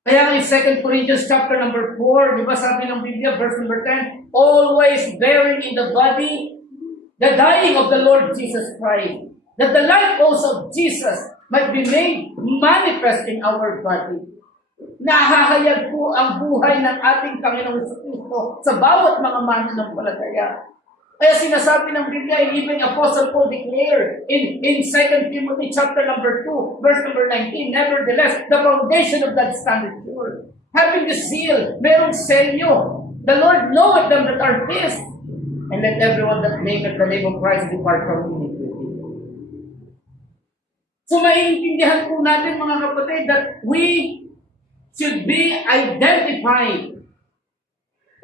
Kaya in 2 Corinthians chapter number 4, di ba sabi ng Biblia, verse number 10, always bearing in the body the dying of the Lord Jesus Christ, that the life also of Jesus might be made manifest in our body. Nahahayag po ang buhay ng ating Panginoong Kristo sa bawat mga mananampalataya. Kaya sinasabi ng Biblia, even Apostle Paul declared in 2 Timothy chapter number 2, verse number 19, nevertheless, the foundation of that standeth sure. Having the seal, merong selyo. The Lord knoweth them that are His, and let everyone that nameth the name of Christ depart from iniquity. So maiintindihan po natin mga kapatid that we should be identified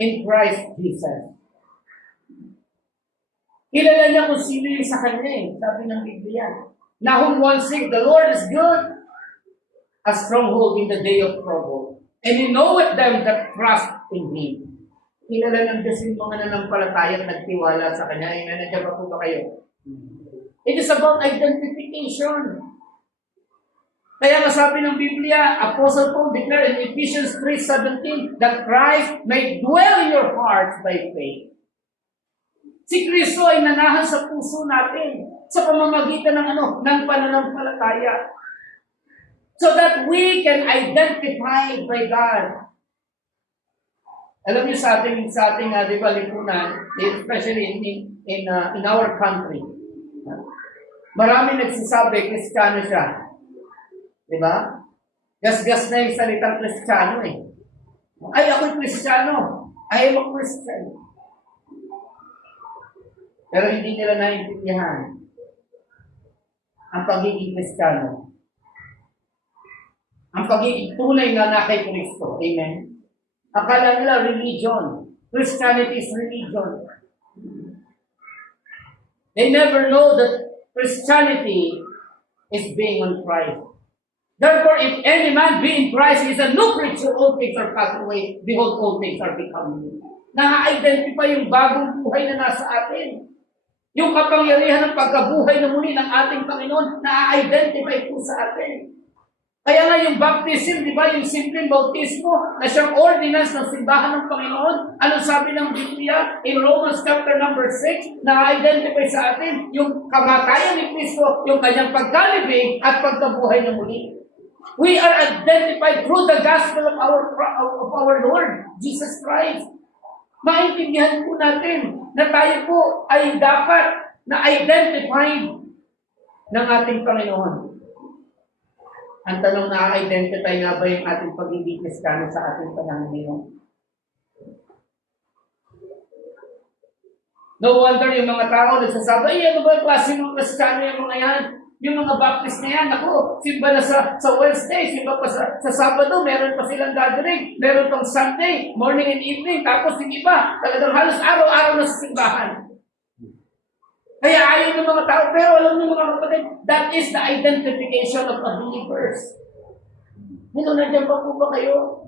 in Christ Jesus. Kilala niya kung sino yung sa kanya eh. Sabi ng Biblia. Nahum 1:6, the Lord is good, a stronghold in the day of trouble. And He knoweth them that trust in Him. Kilala ng Diyos yung mga nanampalatayang nagtiwala sa Kanya. Amen. Nandiyan pa po ba kayo? It is about identification. Kaya nga sabi ng Biblia, Apostle Paul declared in Ephesians 3:17 that Christ may dwell in your hearts by faith. Si Kristo ay nanahan sa puso natin sa pamamagitan ng ng pananampalataya. So that we can identify by God. Alam niyo sa ating di ba, lipunan, especially in our country, marami nagsasabi, Kristiyano siya. Di ba? Gas-gas na yung salitang Kristiyano eh. Ay, ako'y Kristiyano. I am a Christian. Pero hindi nila naiintindihan ang pagiging Kristiyano. Ang pagiging tunay na kay Kristo. Amen? Akala nila religion. Christianity is religion. They never know that Christianity is being on Christ. Therefore, if any man be in Christ, he is a new creature. All things are passed away. Behold, all things are become new. Na-identify yung bagong buhay na nasa atin. Yung kapangyarihan ng pagkabuhay na muli ng ating Panginoon, na-identify po sa atin. Kaya nga yung baptism, di ba, yung simpleng bautismo na siyang ordinance ng simbahan ng Panginoon, ano sabi ng Biblia in Romans chapter number 6, na-identify sa atin yung kamatayan ni Kristo, yung kanyang pagkalibing at pagkabuhay na muli. We are identified through the gospel of our Lord, Jesus Christ. Maintindihan po natin na tayo po ay dapat na identified ng ating Panginoon. Ang tanong, na-identify nga ba yung ating pagiging Kristiyano sa ating panahon ngayon? No wonder yung mga tao nagsasabi, ay ano ba yung klase ng Kristiyano yung mga yan? Yung mga Baptist na yan, ako, simba na sa Wednesday, simba pa sa Sabado, meron pa silang gathering, meron pang Sunday, morning and evening, tapos yung iba, talagang halos araw-araw na sa simbahan. Kaya ayaw ng mga tao, pero alam niyo mga kapatid, that is the identification of the believers. Hello, nandiyan pa po ba kayo?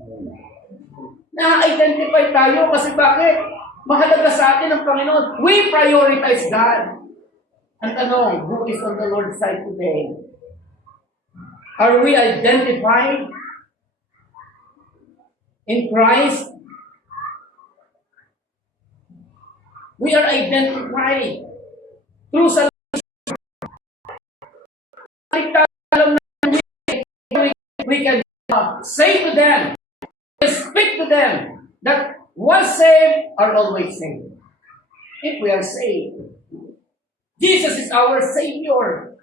Na-identify tayo kasi bakit? Mahalaga sa atin ang Panginoon. We prioritize God. Ang tanong, who is on the Lord's side today? Are we identified in Christ? We are identified through salvation. We can say to them, speak to them, that once saved are always saved. If we are saved. Jesus is our Savior.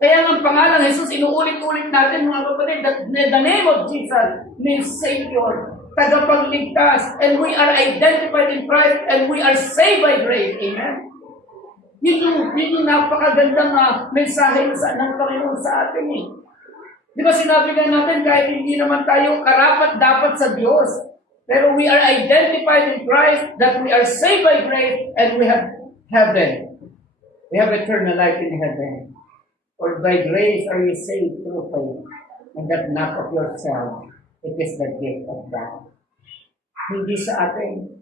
Kaya ang pangalan Jesus, inuulit-ulit natin mga kapatid, that the name of Jesus means Savior, tagapagligtas, and we are identified in Christ, and we are saved by grace. Amen? Yun yung napakagandang mensahe ng Panginoon sa atin eh. Di ba sinabi nga natin kahit hindi naman tayo karapat-dapat sa Diyos, pero we are identified in Christ that we are saved by grace and we have heaven. We have eternal life in heaven. For by grace are you saved through faith, and that not of yourself. It is the gift of God. Hindi sa atin.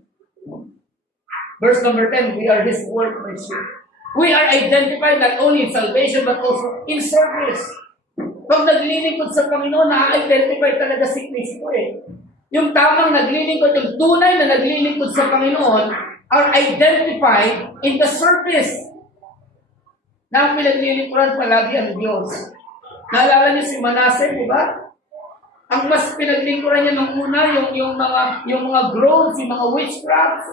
Verse number 10, we are His workmanship. We are identified not only in salvation but also in service. Pag naglilingkod sa Panginoon, na-identify talaga si Kristo eh. Yung tamang naglilingkod, yung tunay na naglilingkod sa Panginoon are identified in the service. Na ang pinaglilingkuran palagi ang Diyos. Naalala niyo si Manasseh, di ba? Ang mas pinaglingkuran niya nung una, yung mga groans, yung mga witchcrafts.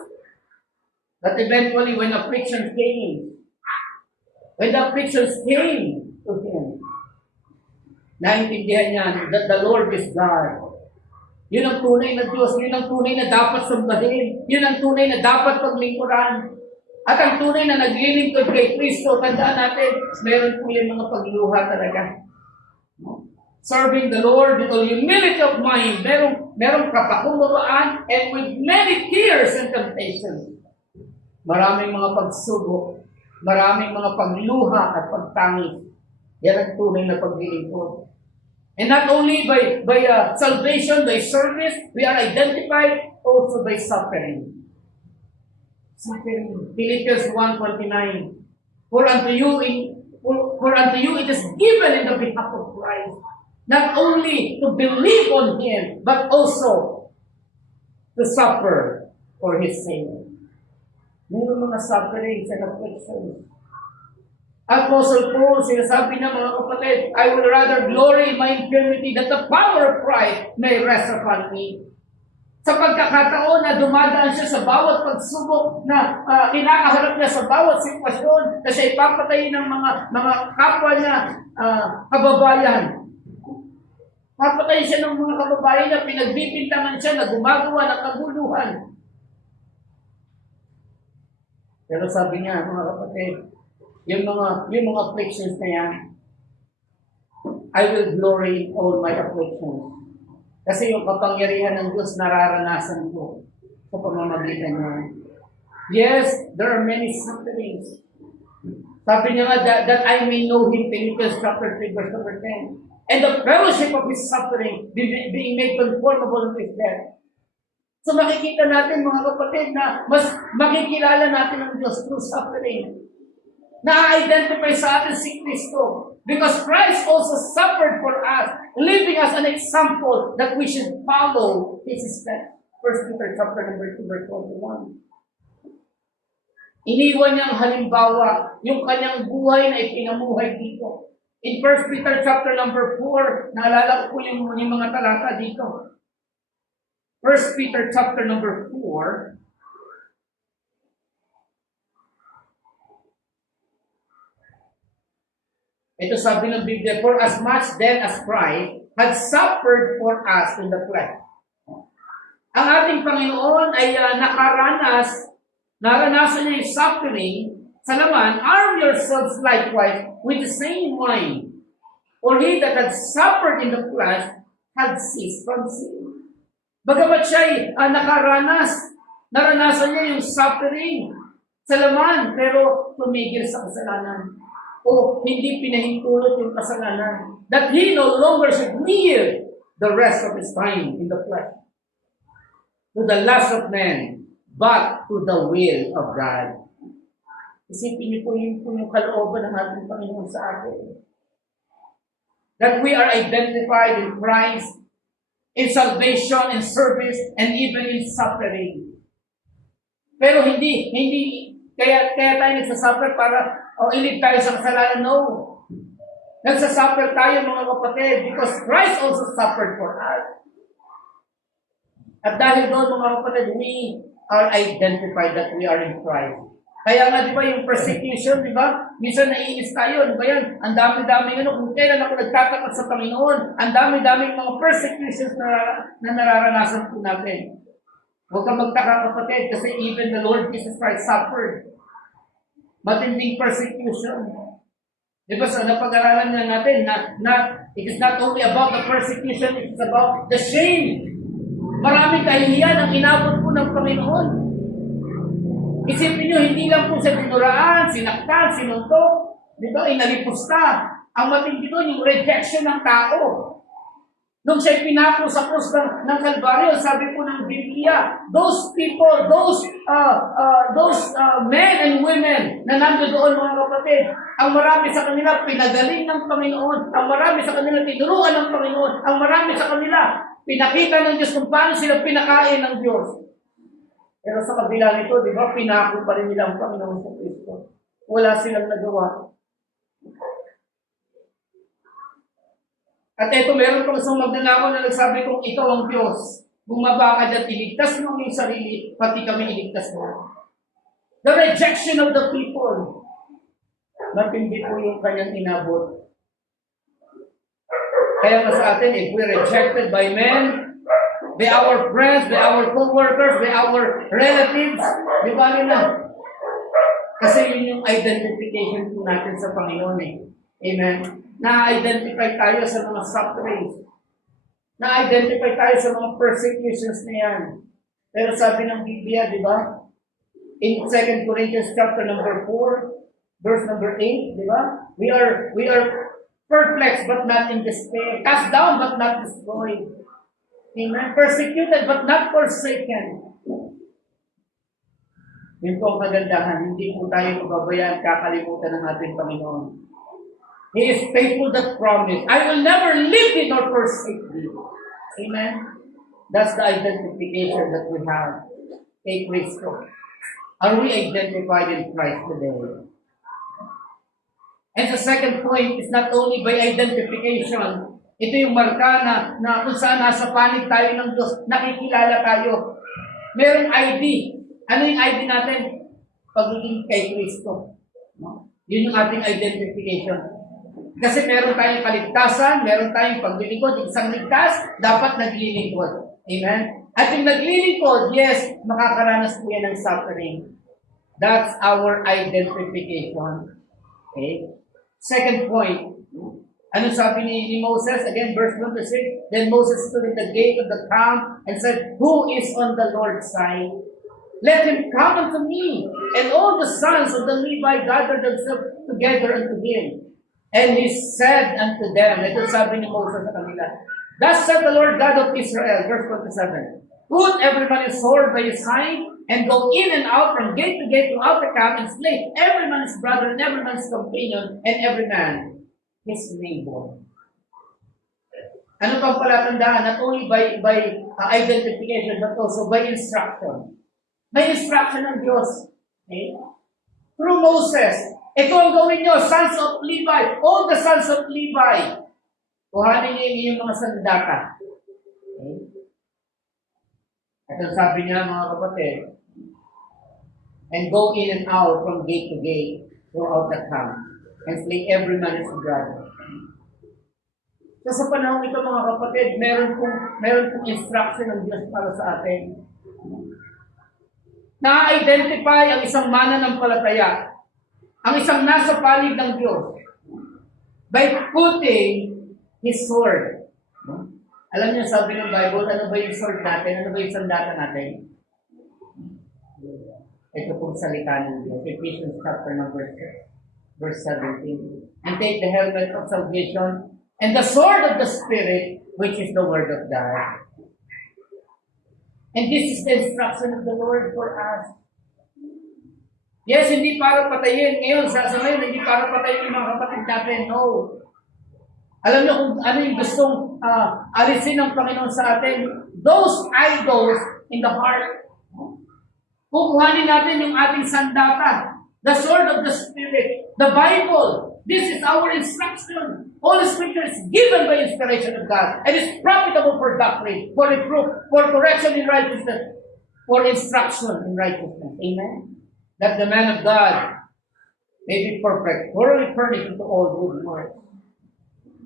But eventually, when afflictions came to him, naintindihan niya that the Lord is God. Yun ang tunay na Diyos, yun ang tunay na dapat sambahin, yun ang tunay na dapat paglingkuran. At ang tunay na naglilingkod kay Kristo, tandaan natin, meron po yung mga pagluha talaga. Serving the Lord with all humility of mind, merong kapakumbabaan, and with many tears and temptations. Maraming mga pagsubok, maraming mga pagluha at pagtangis. Yan ang tunay na paglilingkod. And not only by salvation, by service, we are identified also by suffering. Philippians 1:29. For unto you it is given in the behalf of Christ, not only to believe on Him, but also to suffer for His sake. Mayroon mga sufferings and afflictions. Apostle Paul, sinasabi niya, mga kapatid, I will rather glory in my infirmity that the power of Christ may rest upon me. Sa pagkakataon na dumadaan siya sa bawat pagsubok na kinakaharap niya sa bawat sitwasyon na siya ipapatayin ng mga kapwa niya kababayan. Papatayin siya ng mga kababayan niya, pinagbibintangan siya na gumagawa ng kaguluhan. Pero sabi niya, mga kapatid, yung mga afflictions na yan, I will glory in all my afflictions. Kasi yung kapangyarihan ng Diyos nararanasan ko sa pamamagitan niya. Yes, there are many sufferings. Sabi niya nga, that I may know Him, Philippians chapter 3, verse number 10. And the fellowship of His suffering, being made conformable to His death. So makikita natin, mga kapatid, na mas makikilala natin ang Diyos through suffering. Na-identify sa atin si Kristo. Because Christ also suffered for us, leaving us an example that we should follow His steps. 1 Peter chapter number 2, verse 21. Iniwan niya ang halimbawa, yung kanyang buhay na ipinamuhay dito. In 1 Peter chapter number 4, naalala ko po yung mga talata dito. 1 Peter chapter number 4, ito sabi ng Biblia, for as much then as Christ had suffered for us in the flesh. Ang ating Panginoon ay naranasan niya yung suffering sa laman, arm yourselves likewise with the same mind. For he that had suffered in the flesh had ceased from sin. Bagamat siya naranasan niya yung suffering sa laman, pero tumigil sa kasalanan. O hindi pinahintulot yung kasalanan. That he no longer should live the rest of his time in the flesh to the lust of men, but to the will of God. Isipin niyo po yung kalooban ng ating Panginoon sa atin. That we are identified in Christ, in salvation, in service, and even in suffering. Pero hindi kaya tayo nagsasuffer para ilid tayo sa kasalanan. No. Nagsasuffer tayo, mga kapatid, because Christ also suffered for us. At dahil doon, mga kapatid, we are identified that we are in Christ. Kaya nga, di ba, yung persecution, di ba? Minsan naiinis tayo, di ba yan? Ang dami-dami, kung kailan ako nagtatapat sa Panginoon, ang dami-dami mga persecutions na nararanasan po natin. Huwag kang magtaka, kapatid, kasi even the Lord Jesus Christ suffered matinding persecution. Di ba, napag-aralan nga natin na It is not only about the persecution, it is about the shame. Maraming kahihiyan ang inabot po ng Panginoon. Isipin nyo, hindi lang po sa dinuraan, sinaktan, sinuntok, dito, inalipusta. Ang matindi doon, yung rejection ng tao. Nung siya'y pinako sa krus ng Kalbaryo, sabi po ng Biblia, those people, those men and women na nandoon doon, mga kapatid, ang marami sa kanila pinagaling ng Panginoon, ang marami sa kanila tinuruan ng Panginoon, ang marami sa kanila pinakita ng Diyos kung paano sila pinakain ng Diyos. Pero sa kabila nito, di ba, pinako pa rin nila ang Panginoon sa Kristo. Wala silang nagawa. At ito, meron pang isang magnanakaw na nagsabi kong ikaw ang Diyos. Bumaba ka dyan, iligtas mo ang iyong sarili, pati kami iligtas mo. The rejection of the people. Matindi po yung kanyang inabot. Kaya nga sa atin, if we're rejected by men, by our friends, by our co-workers, by our relatives, di ba nila? Kasi yun yung identification po natin sa Panginoon eh. Amen? Na-identify tayo sa mga sufferings. Na-identify tayo sa mga persecutions na yan. Pero sabi ng Biblia, di ba? In 2 Corinthians chapter number 4, verse number 8, di ba? We are perplexed but not in despair. Cast down but not destroyed. Amen? Persecuted but not forsaken. Yun po ang kagandahan. Hindi po tayo mababayaan, kakalimutan ng ating Panginoon. He is faithful that promise. I will never leave thee nor forsake thee. Amen? That's the identification that we have. A Cristo. Are we identified in Christ today? And the second point is not only by identification. Ito yung marka na kung saan nasa panig tayo ng Diyos, nakikilala tayo. Merong ID. Ano yung ID natin? Pagiging kay Cristo. No? Yun yung ating identification. Kasi meron tayong kaligtasan, meron tayong paglilingkod, isang ligtas, dapat naglilingkod. Amen? At yung naglilingkod, yes, makakaranas po yan ng suffering. That's our identification. Okay? Second point, ano sabi ni Moses? Again, verse number 6, then Moses stood in the gate of the camp and said, who is on the Lord's side? Let him come unto me. And all the sons of the Levi gathered themselves together unto him. And he said unto them, ito sabi ni Moses sa kanila, thus said the Lord God of Israel, verse 27, put every man his sword by his side, and go in and out from gate to gate throughout the camp, and slay every man his brother, and every man his companion, and every man his neighbor. Ano pang palatandaan? Not only by identification, but also by instruction. May instruction ng Diyos. Okay? Through Moses, ito ang gawin nyo, sons of Levi, all the sons of Levi. Kuhanin niyo yung mga sandata. Okay? At ang sabi niya, mga kapatid, and go in and out from gate to gate throughout the camp, and slay every man his brother. So sa panahon ito, mga kapatid, meron pong instruction ng Diyos para sa atin. Na-identify ang isang mananampalataya, ang isang nasa palig ng Diyos, by putting His sword. Alam niyo, sabi ng Bible, ano ba yung sword natin? Ano ba yung sandata natin? Ito pong salita ng Diyos. Ephesians chapter number 6, verse 17. And take the helmet of salvation and the sword of the Spirit, which is the word of God. And this is the instruction of the Lord for us. Yes, hindi para patayin. Ngayon, sa ngayon, hindi para patayin yung mga kapatid natin. No. Alam niyo kung ano yung gustong alisin ng Panginoon sa atin? Those idols in the heart. Kukuhanin natin yung ating sandata. The sword of the Spirit. The Bible. This is our instruction. All Scripture is given by inspiration of God. And is profitable for doctrine, for reproof, for correction in righteousness, for instruction in righteousness. Amen? That the man of God may be perfect, thoroughly furnished into all good works.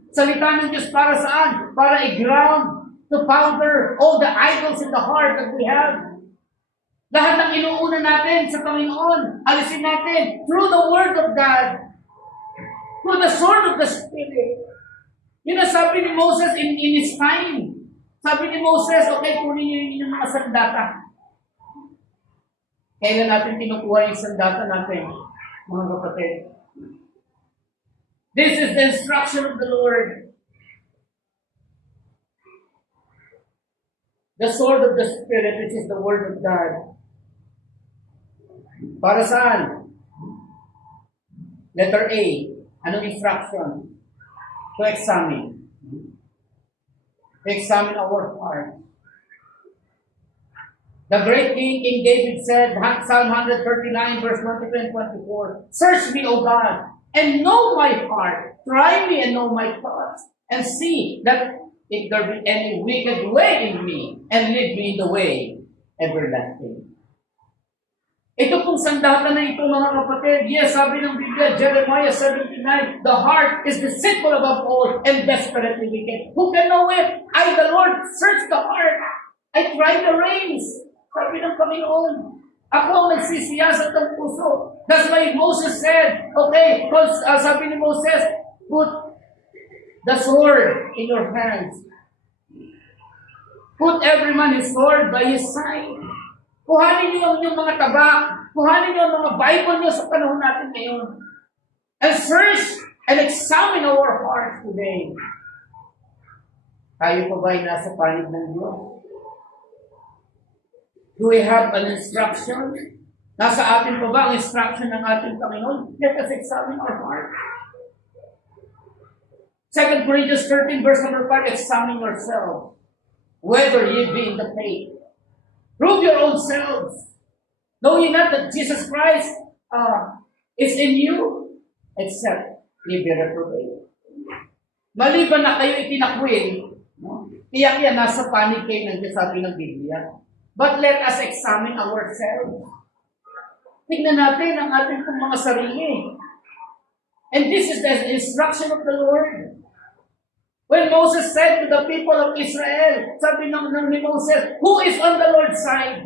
Salita ng Diyos para saan? Para i-ground, to powder all the idols in the heart that we have. Lahat ng inuuna natin sa Panginoon, alisin natin through the Word of God, through the sword of the Spirit. Yun ang sabi ni Moses in his time. Sabi ni Moses, okay, kunin niyo yung inyong mga sandata. Kailan natin kinukuha yung sandata natin, mga kapatid? This is the instruction of the Lord. The sword of the Spirit, which is the Word of God. Para saan? Letter A. Anong instruction? To examine. To examine our heart. The great King David said, Psalm 139, verse 22 and 24, Search me, O God, and know my heart. Try me and know my thoughts, and see that if there be any wicked way in me, and lead me in the way everlasting. Ito pong sandata na ito, mga kapatid. Yes, sabi ng Biblia, Jeremiah 79, the heart is deceitful above all and desperately wicked. Who can know it? I, the Lord, search the heart. I try the reins. Sabi ng Panginoon, ako ang nagsisiyasat ng puso. That's why Moses said, okay, sabi ni Moses, put the sword in your hands. Put every man his sword by his side. Kuhanin niyo yung mga tabak. Kuhanin niyo ang mga Bible niyo sa panahon natin ngayon. And search and examine our hearts today. Tayo pa ba ay nasa panig ng Diyos? Do we have an instruction? Nasa atin pa ba ang instruction ng ating Panginoon? Let us examine our heart. 2 Corinthians 13, verse number 5, examine yourself, whether ye be in the faith. Prove your own selves. Know ye not that Jesus Christ is in you, except ye be reprobate. Maliban na kayo itinakwil, no? Tiyak yan, nasa panig kayo ng sabi ng Biblia. But let us examine ourselves. Tingnan natin ang ating mga sarili. And this is the instruction of the Lord. When Moses said to the people of Israel, sabi ni Moses, who is on the Lord's side?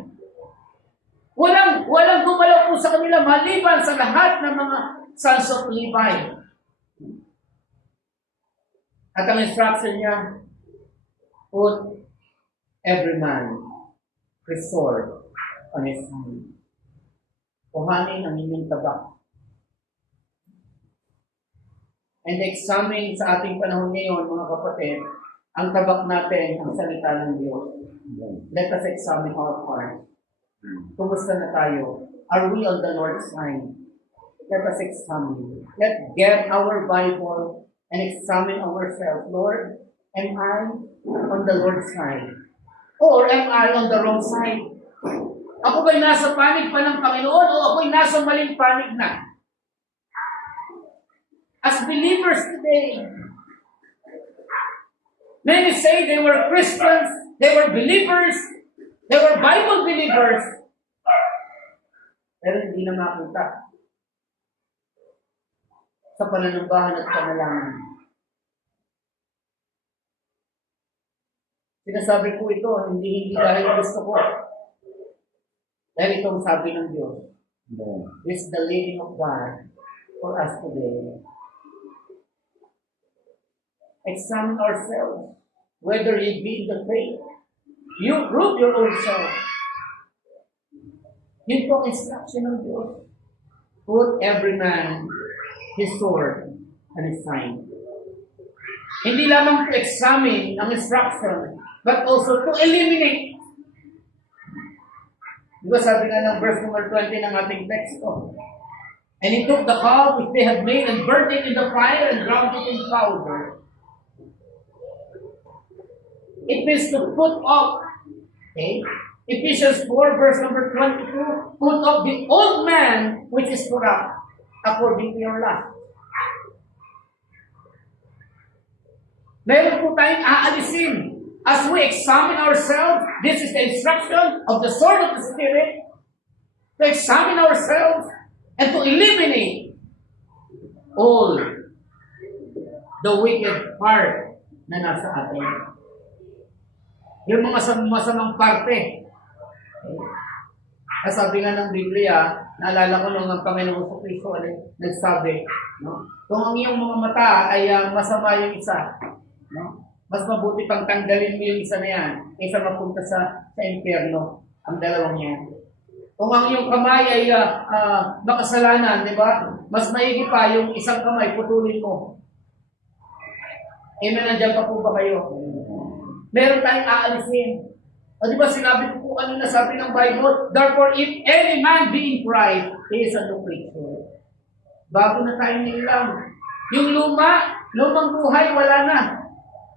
Walang gumalaw po sa kanila maliban sa lahat ng mga sons of Levi. At ang instruction niya, put every man his sword on his hand. Kuhanin ang inyong tabak. And examine sa ating panahon ngayon, mga kapatid, ang tabak natin, ang salita ng Diyos. Let us examine our heart. Kumusta na tayo? Are we on the Lord's side? Let us examine. Let's get our Bible and examine ourselves. Lord, am I on the Lord's side? Or am I on the wrong side? Ako ba'y nasa panig pa ng Panginoon o ako'y nasa maling panig na? As believers today, many say they were Christians, they were believers, they were Bible believers, pero hindi na makita sa pananambahan at panalangin. Sinasabi ko ito, hindi dahil gusto ko. Dahil itong sabi ng Diyos. This is the leading of God for us today. Examine ourselves, whether it be in the faith. You prove your own self. Yun po ang instruction ng Diyos. Put every man his sword and his sign. Hindi lamang to examine ang instruction, but also to eliminate. Diba sabi nga ng verse number 20 ng ating text ko? And he took the calf which they had made and burnt it in the fire and ground it in powder. It means to put off. Okay? Ephesians 4, verse number 22, put off the old man which is corrupt according to your lust. Meron po tayong aalisin. As we examine ourselves, this is the instruction of the sword of the Spirit, to examine ourselves and to eliminate all the wicked part na nasa atin. Yung mga masamang parte. Sabi nga ng Biblia, naalala ko nung ang Panginoon sa Kristo nagsabi, no? Kung ang iyong mga mata ay masama yung isa, No? Mas mabuti pang tanggalin mo yung isa na yan kaysa mapunta sa impyerno. Ang dalawang yan. Kung ang iyong kamay ay makasalanan, di ba? Mas maigi pa yung isang kamay, putulin mo. Amen, nandiyan pa po ba kayo? Meron tayong aalisin. O di ba sinabi ko po kanina, sabi ng Bible, therefore if any man be in Christ, he is a new creature. Bago na tayo nilang. Yung lumang buhay, wala na.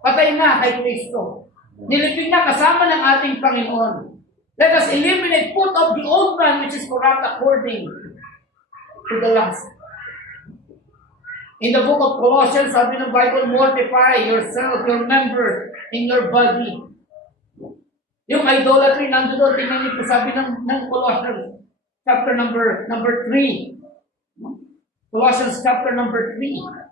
Patay na kay Kristo. Nilipin na kasama ng ating Panginoon. Let us eliminate, put off the old man which is corrupt according to the lust. In the book of Colossians, sabi ng Bible, mortify yourself, your members in your body. Yung idolatry, nandun doon, tingnan niyo po, sabi ng Colossians, chapter number 3. Colossians chapter number 3.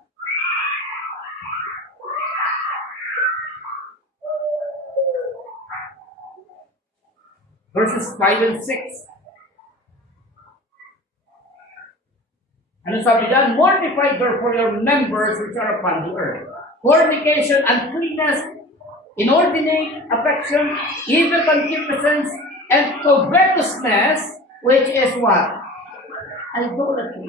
Verses 5 and 6. Ano sabi dyan? Mortify therefore your members which are upon the earth. Fornication, uncleanness, inordinate affection, evil concupiscence, and covetousness, which is what? Idolatry.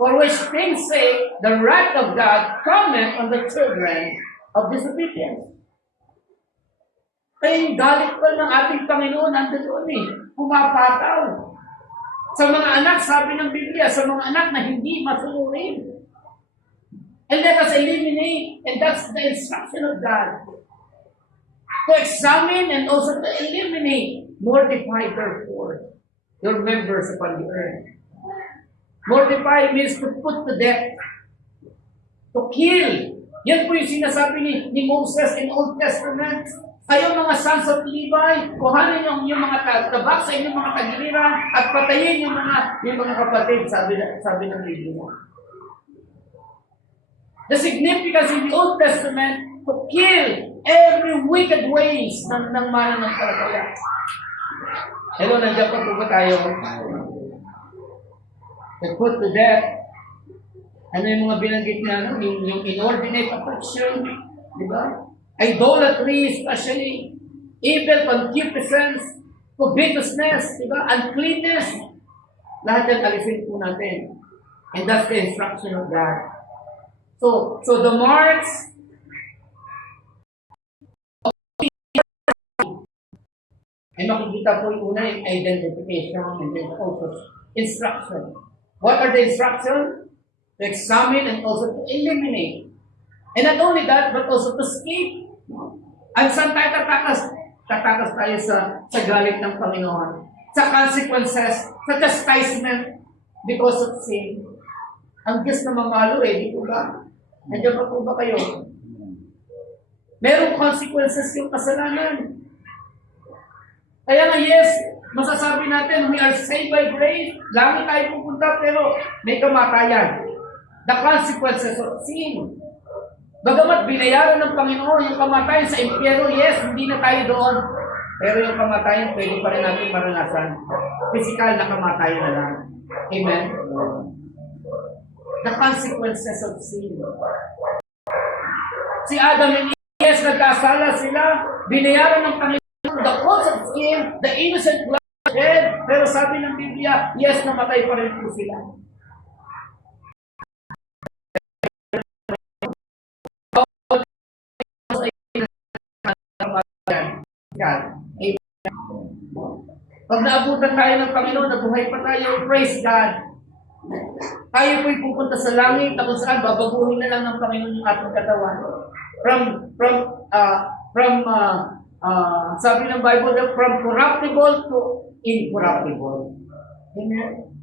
For which things say, the wrath of God cometh on the children of disobedience. Kaya yung galit pa ng ating Panginoon nandun doon pumapataw. Sa mga anak, sabi ng Biblia, sa mga anak na hindi masunurin. And let us eliminate, and that's the instruction of God. To examine and also to eliminate, mortify therefore your members upon the earth. Mortify means to put to death, to kill. Yan po yung sinasabi ni Moses in Old Testament. Kayo mga sons of Levi, kuhanin yung mga tabak sa inyong mga tagiliran at patayin yung mga kapatid, sabi ng Biblia. The significance in the Old Testament to kill every wicked ways ng mananampalataya. Hello, nandiyan pa po ba tayo? To put to death, ano yung mga binanggit niya, yung inordinate affection, di ba? Idolatry, especially evil concupiscence, covetousness, diba? Uncleanness. Lahat yan alisin po natin. And that's the instruction of God. So the marks ay makikita po yung una yung identification and then also instruction. What are the instructions? To examine and also to eliminate. And not only that, but also to escape. At saan tayo tatakas? Tatakas tayo sa galit ng Panginoon. Sa consequences, sa chastisement because of sin. Ang Diyos na mamalo di po ba? Nandiyan pa po ba kayo? Merong consequences yung kasalanan. Kaya nga yes, masasabi natin, we are saved by grace. Langit tayo pupunta, pero may kamatayan. The consequences of sin. Bagamat binayaran ng Panginoon yung kamatayan sa impyerno, yes, hindi na tayo doon. Pero yung kamatayan, pwede pa rin natin maranasan. Physical na kamatayan na lang. Amen? The consequences of sin. Si Adam and Eve, yes, nagkasala sila. Binayaran ng Panginoon the cause of sin, the innocent blood shed. Pero sabi ng Biblia, yes, namatay pa rin po sila. Amen. Pag naabutan tayo ng Panginoon, nabuhay pa tayo, praise God. Tayo po'y pupunta sa langit, na kung saan babaguhin na lang ng Panginoon yung ating katawan. Sabi ng Bible, from corruptible to incorruptible. Amen.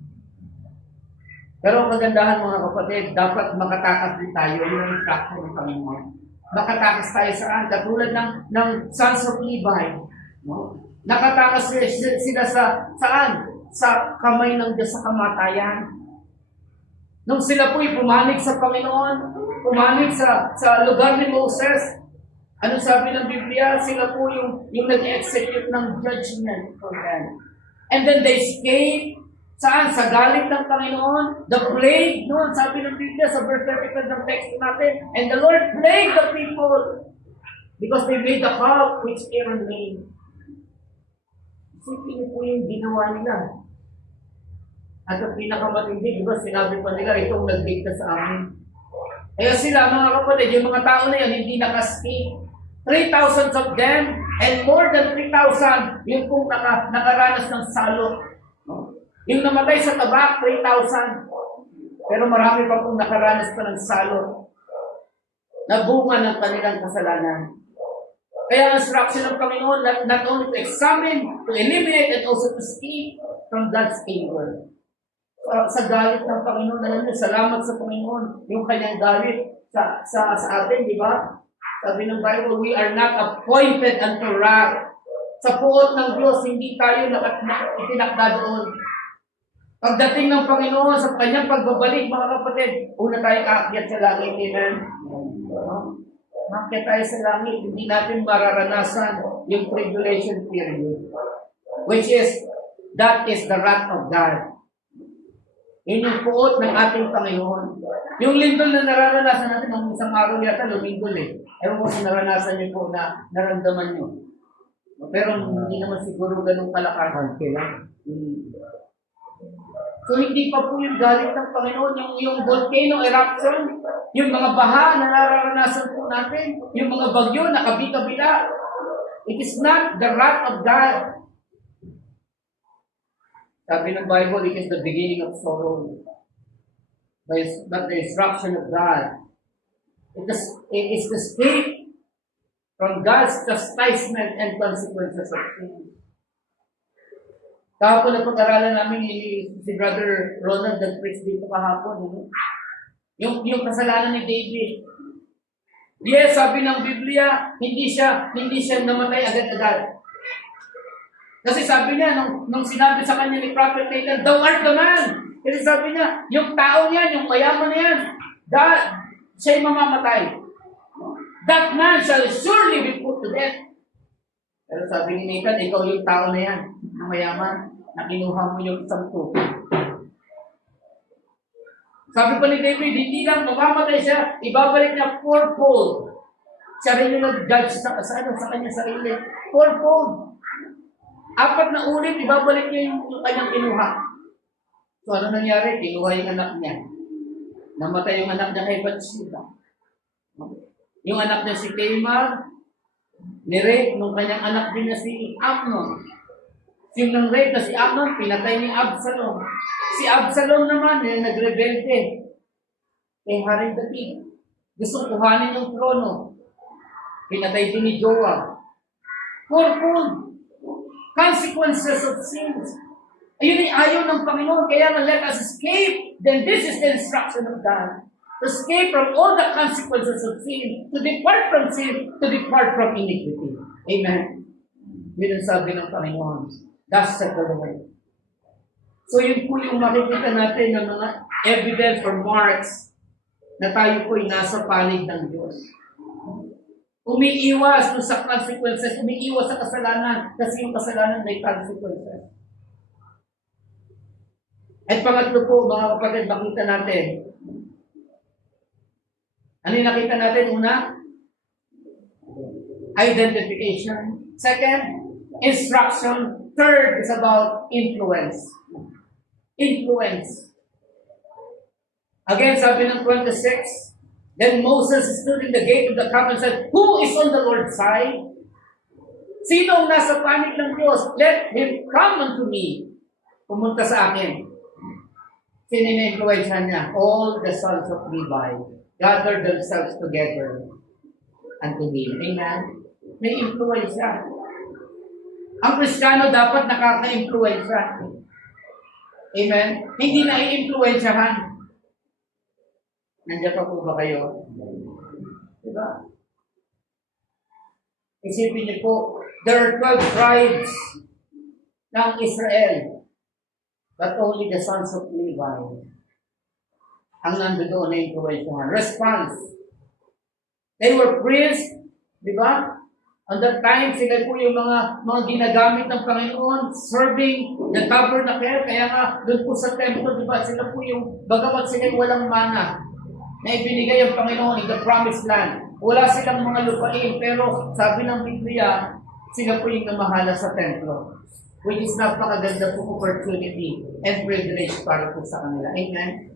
Pero ang kagandahan mga kapatid, dapat makatakas din tayo yung instruction ng Panginoon. Makatakas tayo saan? Katulad ng sons of Levi. No? Nakatakas sila saan? Sa kamay ng Diyos sa kamatayan. Nung sila po'y pumanig sa Panginoon, pumanig sa lugar ni Moses, ano sabi ng Biblia? Sila po yung nag-execute ng judgment for them. And then they escaped Saan? Sa galit ng Panginoon. The plague, no? Sabi ng Biblia sa verse 35 ng text natin, and the Lord plagued the people because they made the calf which Aaron made. Isipin niyo po yung ginawa nila. At ang pinakamatindi, diba, sinabi pa nila, itong nagligtas sa amin. Kaya sila, mga kapatid, yung mga tao na yan, hindi nakascape. 3,000 of them, and more than 3,000, yung kung nakaranas ng salo. Yung namatay sa tabak, 3,000. Pero marami pa kung nakaranas pa ng salo. Na bunga ng kanilang kasalanan. Kaya ang instruction ng Panginoon, not only to examine, to eliminate, and also to escape from God's anger. Sa galit ng Panginoon, alam niyo, salamat sa Panginoon, yung kanyang galit sa atin, di ba? Sabi ng Bible, we are not appointed unto wrath. Sa puot ng Diyos, hindi tayo itinakda doon. Pagdating ng Panginoon sa kanyang pagbabalik, mga kapatid, una tayo aakyat sa langit, amen? Aakyat tayo sa langit, hindi natin mararanasan yung tribulation period. Which is, that is the wrath of God. Yun yung puot ng ating Panginoon. Yung lindol na nararanasan natin, ng isang araw yata, lumindol eh. Ewan ko kung naranasan niyo po na naramdaman niyo. Pero hindi naman siguro ganun kalakasan. So hindi pa po yung galit ng Panginoon, yung volcano eruption, yung mga baha na nararanasan po natin, yung mga bagyo na kabi-kabila. It is not the wrath of God. Sabi ng Bible, it is the beginning of sorrow. But the instruction of God. It is the escape from God's chastisement and consequences of sin. Kahapon na pag-aralan namin si Brother Ronald nag-preach dito kahapon. Yung kasalanan ni David. Yes, sabi ng Biblia, hindi siya namatay agad-agad. Kasi sabi niya, nung sinabi sa kanya ni Prophet Nathan, thou art the man. Kasi sabi niya, yung tao niyan, yung mayaman na yan, siya'y mamamatay. That man shall surely be put to death. Pero sabi ni Nathan, ikaw yung tao na yan, na mayaman, na kinuha mo yung isang tupig. Sabi pa ni David, hindi lang mamamatay siya, ibabalik niya fourfold. Siya rin yung nag-judge sa kanya sarili. Fourfold. 4 na ulit, ibabalik niya yung kanyang kinuha. So ano nangyari? Kinuha yung anak niya. Namatay yung anak niya kay Bathsheba. Yung anak niya si Tamar, ni-rape nung kanyang anak din na si Amnon. Yung nang-rape na si Amnon, pinatay ni Absalom. Si Absalom naman, nagrebelde. Kay Haring David. Gusto kuhanin yung trono. Pinatay din ni Joab. Fourfold. Consequences of sins. Ayun ay ayaw ng Panginoon, kaya let us escape. Then this is the instruction of God. To escape from all the consequences of sin, to depart from sin, to depart from iniquity. Amen. Yun ang sabi ng Panginoon. That's the Lord. So yun po yung makikita natin ng mga evidence or marks na tayo po ay nasa panig ng Diyos. Umiiwas sa consequences, umiiwas sa kasalanan kasi yung kasalanan may consequences. At pangatlo po, mga kapatid, makita natin. Ano yung nakita natin? Una, identification. Second, instruction. Third is about influence. Influence. Again, sabi ng 26, then Moses stood in the gate of the camp and said, who is on the Lord's side? Sino ang nasa panig ng Diyos? Let him come unto me. Pumunta sa akin. Sinin-influensya niya. All the sons of Levi gathered themselves together unto him. Amen? May influensya. Ang Kristiyano dapat nakaka-influensya. Amen? Hindi na i-influensyahan. Nandiyan pa po ba kayo? Diba? Isipin niyo po, there are 12 tribes ng Israel, but only the sons of Levi ang nandoon na influensyahan. Response. They were priests, di ba? On that time, sila po yung mga ginagamit ng Panginoon, serving the tabernacle. Kaya nga, doon po sa templo, di ba, sila po yung, bagamat sila yung walang mana, na ibinigay ang Panginoon in the promised land. Wala silang mga lupain, pero sabi ng Biblia, sila po yung namahala sa templo. Which is napakaganda po opportunity and privilege para po sa kanila. Amen?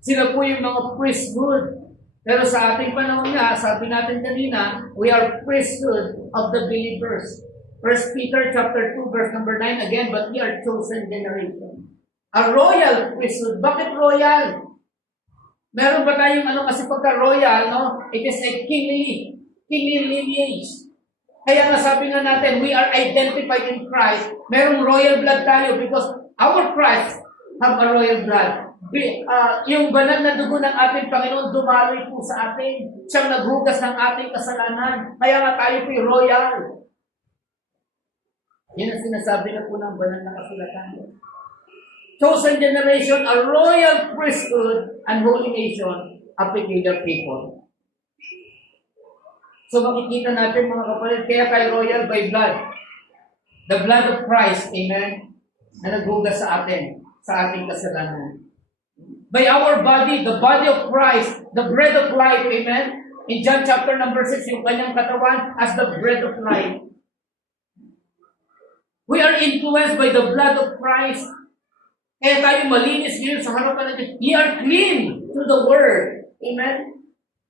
Sila po yung mga priesthood. Pero sa ating panahon nga, sabi natin kanina, we are priesthood of the believers. 1 Peter chapter 2, verse number 9, again, but we are chosen generation. A royal priesthood. Bakit royal? Meron ba tayong kasi pagka-royal, no? It is a kingly lineage. Kaya nga sabi nga natin, we are identified in Christ. Merong royal blood tayo because our Christ have a royal blood. Yung banal na dugo ng ating Panginoon dumaloy po sa atin. Siyang naghugas ng ating kasalanan. Kaya nga tayo po royal. Yan ang sinasabi na po ng banal na kasulatan. Chosen generation, a royal priesthood, and holy nation, a peculiar people. So makikita natin mga kapatid, kaya tayo royal by blood. The blood of Christ, amen, na naghugas sa atin, sa ating kasalanan. By our body, the body of Christ, the bread of life, amen. In John chapter number 6, yung kanyang katawan as the bread of life. We are influenced by the blood of Christ. Kaya tayo malinis ngayon sa harapan natin. We are clean through the word. Amen.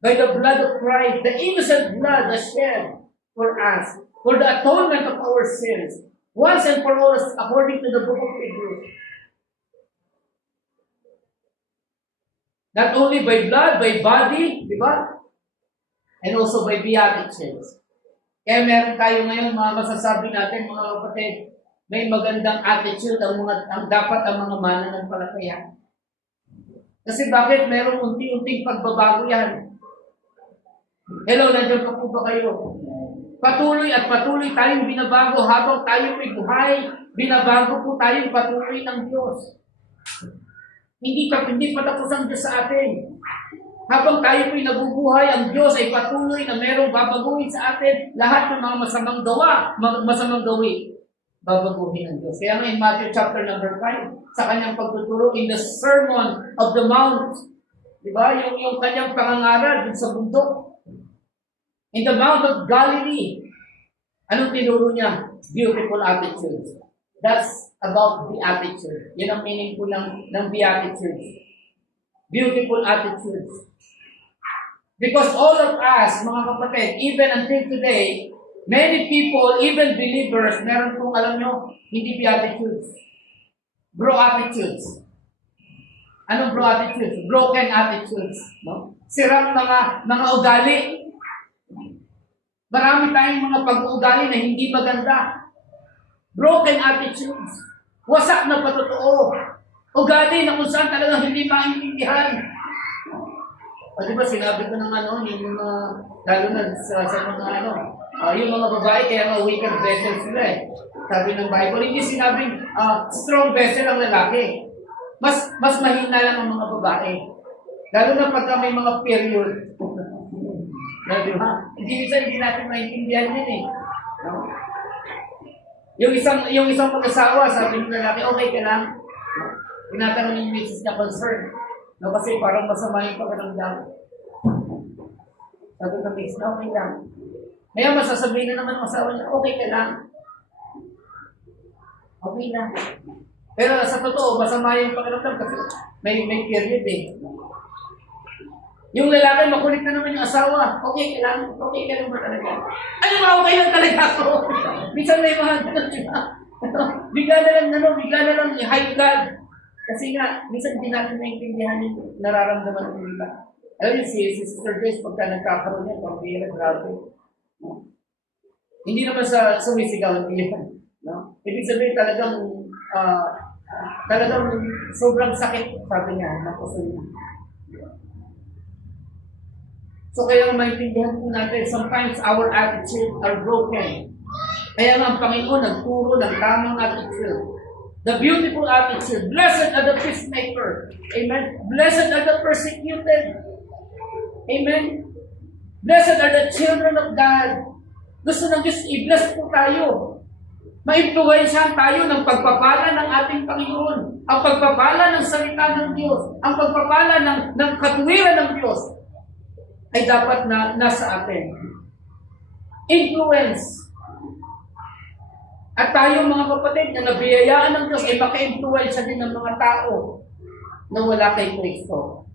By the blood of Christ, the innocent blood that shed for us, for the atonement of our sins, once and for all, according to the book of Hebrews. Not only by blood, by body, di ba? And also by beatitudes. Kaya meron tayo ngayon mga masasabi natin, mga kapatid, may magandang attitude ang dapat ang mga mananampalataya. Kasi bakit merong unti-unting pagbabago yan? Hello, nandiyan pa po ba kayo? Patuloy at patuloy tayong binabago habang tayo may buhay. Binabago po tayong patuloy ng Diyos. Hindi pa tapos ang Diyos sa atin. Habang tayo po'y nabubuhay, ang Diyos ay patuloy na merong babaguhin sa atin lahat ng mga masamang gawa, masamang gawin. Babaguhin ng Diyos. Kaya nga in Matthew chapter number 5, sa kanyang pagtuturo in the Sermon of the Mount, di ba? Yung kanyang pangangaral dun sa bundok. In the Mount of Galilee, anong tinuro niya? Beautiful attitudes. That's about the attitude. Yan ang meaning po ng beatitudes. Beautiful attitudes. Because all of us, mga kapatid, even until today, many people, even believers, meron pong, alam nyo, hindi beatitudes. Bro attitudes. Anong bro attitudes? Broken attitudes. No? Sirang mga ugali. Marami tayong mga pag-uugali na hindi maganda. Broken attitudes. Wasak na patotoo. Ugali na kung saan talagang hindi maintindihan. O diba sinabi ko ng yung mga, lalo na sa mga yung mga babae, kaya nga weaker vessel sila eh. Sabi ng Bible, hindi sinabing strong vessel ang lalaki. Mas mahina lang ang mga babae. Lalo na pagka may mga period. Diba? Hindi natin maintindihan yun eh. No? Yung isang mag-asawa, sabi ng lalaki, okay ka lang? Tinatanong yung misis niya concern. No, kasi parang masama yung pagkaramdam. Sabi ng misis na okay lang. Ngayon masasabihin na naman ng asawa niya, okay ka lang. Okay lang. Pero sa totoo, masama yung pagkaramdam kasi may period eh. Yung lalaki, makulit na naman yung asawa. Okay ka lang? Okay ka lang ba talaga? Ano ba, okay lang talaga ako? Minsan may mga ganun, di ba? Bigla na lang high blood. Kasi nga, minsan hindi natin maintindihan yung nararamdaman ng iba. Alam niyo, si Sister Grace, pagka nagkakaroon niya, pag-bira, grabe. No? Hindi naman sa sumisigaw, hindi yan. No? Ibig sabihin talagang sobrang sakit, sabi niya, ng puso niya. So kaya maintindihan po natin, sometimes our attitudes are broken. Kaya nga ang Panginoon nagturo ng tamang attitude. The beautiful attitude. Blessed are the peacemaker. Amen. Blessed are the persecuted. Amen. Blessed are the children of God. Gusto ng Diyos, i-bless po tayo. Ma-influensyahan tayo ng pagpapala ng ating Panginoon. Ang pagpapala ng salita ng Diyos. Ang pagpapala ng katuwiran ng Diyos ay dapat na nasa atin. Influence. At tayo mga kapatid na nabiyayaan ng Diyos ay maka-influensya din ng mga tao na wala kay Kristo.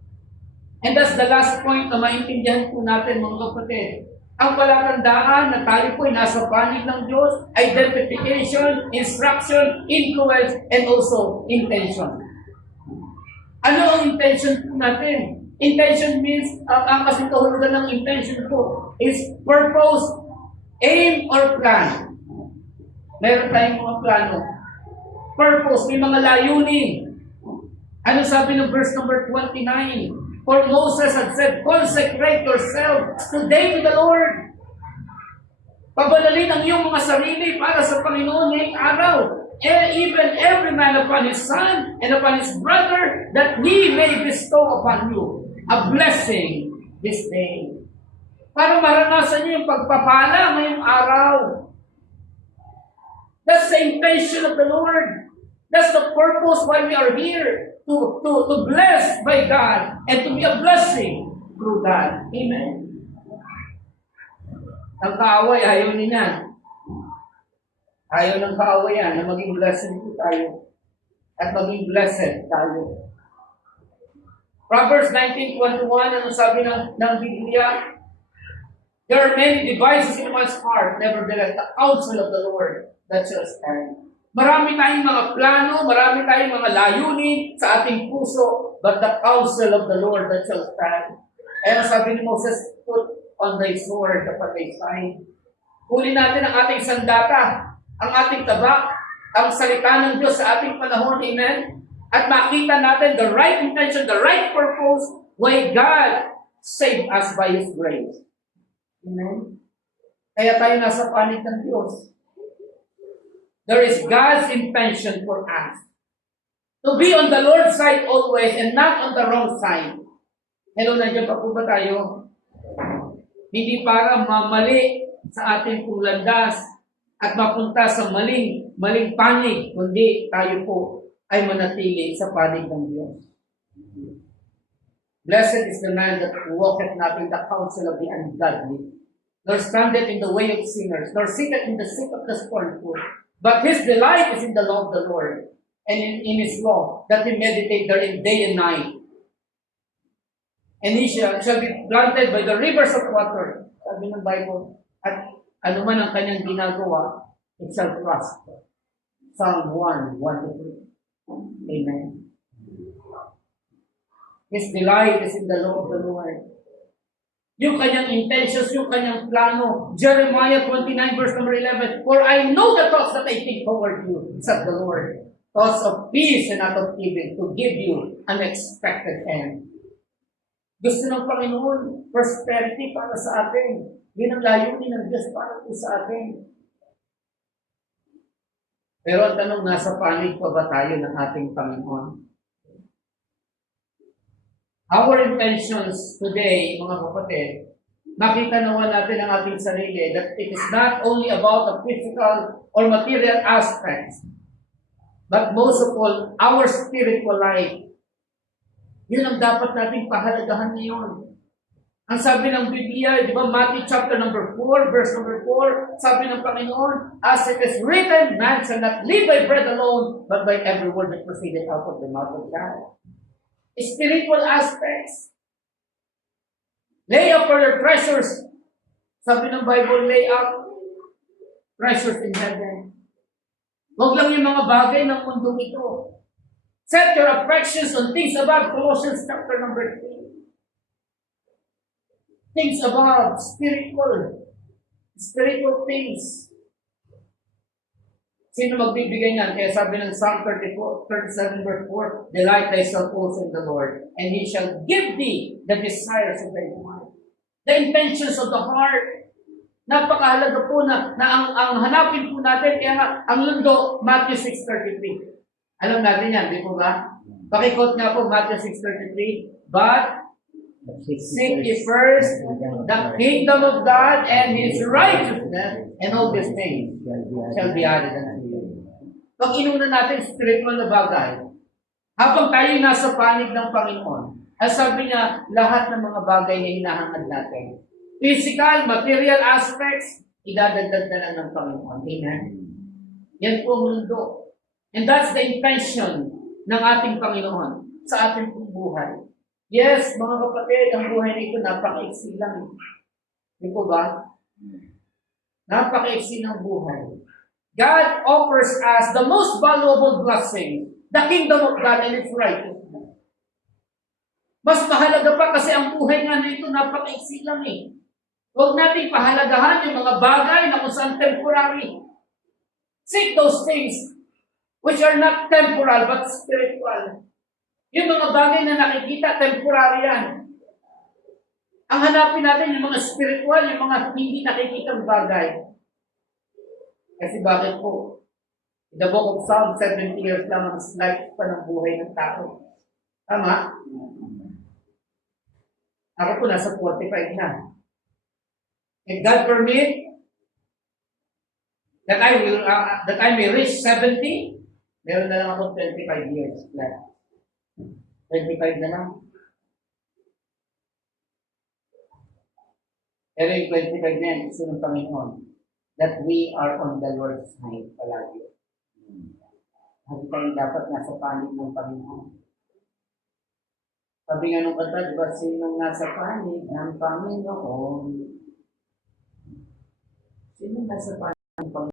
And that's the last point na maintindihan po natin mga kapatid. Ang palatandaan na tayo po ay nasa panig ng Diyos, identification, instruction, influence, and also intention. Ano ang intention po natin? Intention means, ang kasing kahulugan ng intention po is purpose, aim, or plan. Meron tayong mga plano. Purpose, may mga layunin. Ano sabi ng verse number 29? For Moses had said, consecrate yourself today to the Lord. Pabalalin ang iyong mga sarili para sa Panginoon ngayong araw. Even every man upon his son and upon his brother, that he may bestow upon you a blessing this day. Para maranasan niyo yung pagpapala ngayong araw. That's the intention of the Lord. That's the purpose why we are here. To bless by God and to be a blessing through God. Amen. Ang kaaway, ayaw niya. Ayaw ng kaaway yan na maging blessing po tayo at maging blessed tayo. Proverbs 19:21, ano sabi ng Biblia? There are many devices in one's heart, nevertheless the counsel of the Lord that shall stand. Marami tayong mga plano, marami tayong mga layunin sa ating puso, but the counsel of the Lord that shall stand. Kaya sabi ni Moses, put on thy sword upon thy side. Kunin natin ang ating sandata, ang ating tabak, ang salita ng Diyos sa ating panahon, amen? At makita natin the right intention, the right purpose, why God saved us by His grace. Amen? Kaya tayo nasa panig ng Diyos. There is God's intention for us. To be on the Lord's side always and not on the wrong side. Hello, nandiyan pa po ba tayo? Hindi para mamali sa ating pulandas at mapunta sa maling panig, kundi tayo po ay manatili sa panig ng Diyos. Blessed is the man that walketh not in the counsel of the ungodly, nor standeth in the way of sinners, nor sitteth in the seat of the scornful. But his delight is in the law of the Lord, and in his law, that he meditate therein day and night. And he shall be planted by the rivers of water, sabi ng Bible, at ano man ang kanyang ginagawa, it shall prosper. Psalm 1:1-3. Amen. His delight is in the law of the Lord. Yung kanyang intentions, yung kanyang plano. Jeremiah 29 verse number 11, for I know the thoughts that I think toward you, said the Lord. Thoughts of peace and not of evil, to give you an expected end. Gusto ng Panginoon, prosperity para sa atin. Yun ang layunin ng Diyos para po sa atin. Pero ang tanong, nasa panig pa ba tayo ng ating Panginoon? Our intentions today, mga kapatid, makita naman natin ang ating sarili that it is not only about the physical or material aspects, but most of all, our spiritual life. Yun ang dapat nating pahalagahan ngayon. Ang sabi ng Biblia, di ba, Matthew chapter number 4, verse number 4, sabi ng Panginoon, as it is written, man shall not live by bread alone, but by every word that proceeded out of the mouth of God. Spiritual aspects. Lay up for your treasures. Sabi ng Bible, lay up treasures in heaven. Huwag lang yung mga bagay ng mundo ito. Set your affections on things above, Colossians chapter number 3. Things above, spiritual things. Sino magbibigay niyan? Kaya sabi ng Psalm 37 verse 4, delight thyself also in the Lord, and He shall give thee the desires of thy heart. The intentions of the heart. Napakahalaga po na ang hanapin po natin, kaya nga, ang lundo, Matthew 6:33. Alam natin yan, di po ba? Pakikot nga po, Matthew 6:33. But Seek ye first the kingdom of God and His righteousness, and all these things shall be added unto you. Pag inuna natin spiritual na bagay, habang tayo nasa panig ng Panginoon, ang sabi niya, lahat ng mga bagay na hinahangad natin, physical, material aspects, idadagdag na lang ng Panginoon. Amen? Yan po ang mundo. And that's the intention ng ating Panginoon sa ating buhay. Yes, mga kapatid, ang buhay nito napaka-iksi lang. Di po ba? Napaka-iksi ng buhay. God offers us the most valuable blessing, the kingdom of God and His righteousness. Mas mahalaga pa kasi ang buhay nga nito napaka-iksi lang eh. Huwag nating pahalagahan yung mga bagay na kung saan temporary. Seek those things which are not temporal but spiritual. Yung mga bagay na nakikita, temporary yan. Ang hanapin natin yung mga spiritual, yung mga hindi nakikitang bagay. Kasi bakit po? In the book of Psalms, 70 years lang ang life pa ng buhay ng tao. Tama? Ako po nasa 45 na. If God permit that I may reach 70, meron na lang ako 25 years left. 25 na lang. Pero yung 25 na yan, gusto ng Panginoon that we are on the Lord's side palagi. Hindi tayo dapat nasa panig ng Panginoon. Sabi nga nung kanta, di ba, sinong nasa panig ng Panginoon? Sinong nasa panig ng Panginoon?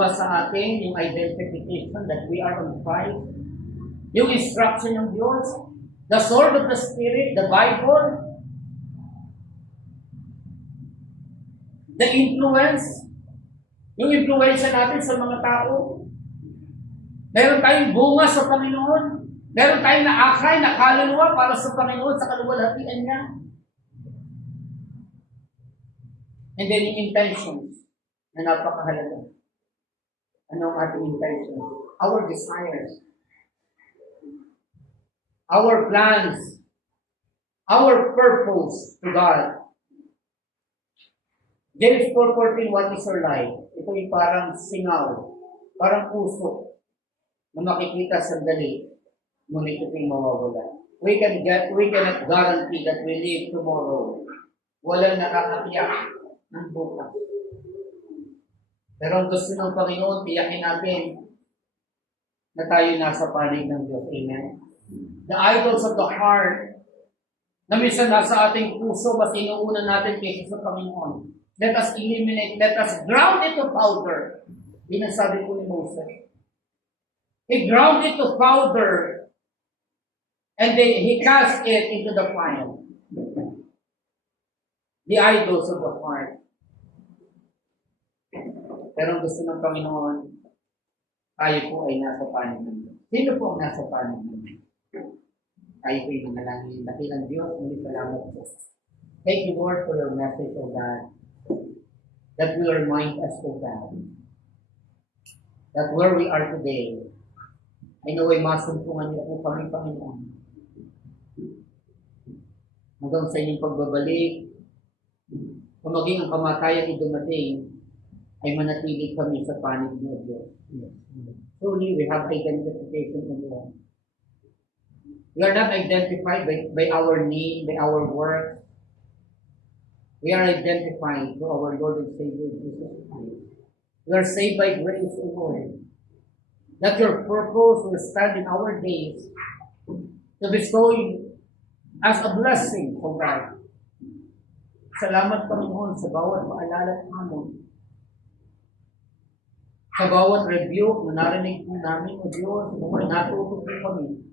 Sa atin, yung identification that we are on Christ, yung instruction ng Diyos, the sword of the Spirit, the Bible, the influence, yung influensya natin sa mga tao. Meron tayong bunga sa Panginoon. Meron tayong naakay, nakaluluwa para sa Panginoon sa kaluwalhatian niya. And then yung intentions na napakahalaga. Ano ang ating intention? Our desires. Our plans. Our purpose to God. James 4:14, what is your life? Ito yung parang singaw, parang puso, na makikita sandali, ngunit ito yung mawawala. We cannot guarantee that we live tomorrow. Walang nakakatiyak ng bukas. Pero ang gusto ng Panginoon, tiyakin natin na tayo nasa panig ng Diyos. Amen? The idols of the heart na minsan nasa ating puso, mas inuuna natin kaysa sa Panginoon. Let us eliminate, let us ground it to powder. Yun ang sabi po ni Moses. He ground it to powder and then he cast it into the fire. The idols of the heart. Pero ang gusto ng Panginoon, tayo po ay nasa panig ng Diyos. Sino po ang nasa panig ng Diyos? Tayo po ay manalangin. Dakilang Diyos, muli salamat po. Thank you, Lord, for your message, O God, that will remind us, O God, that where we are today, ay naway masumpungan niyo po kami, Panginoon. Hanggang sa inyong pagbabalik, kung maging ang kamatayan ay dumating, ay manatili kami sa panig ng Diyos. Truly, we have identification in you. We are not identified by our need, by our work. We are identified through our Lord and Savior Jesus Christ. We are saved by grace, O Lord. That your purpose will stand in our days to bestow as a blessing, O God. Salamat, Panginoon, sa bawat paalala at hamon. Sa bawat rebuke na narinig po namin, O Diyos, kung natuto po kami.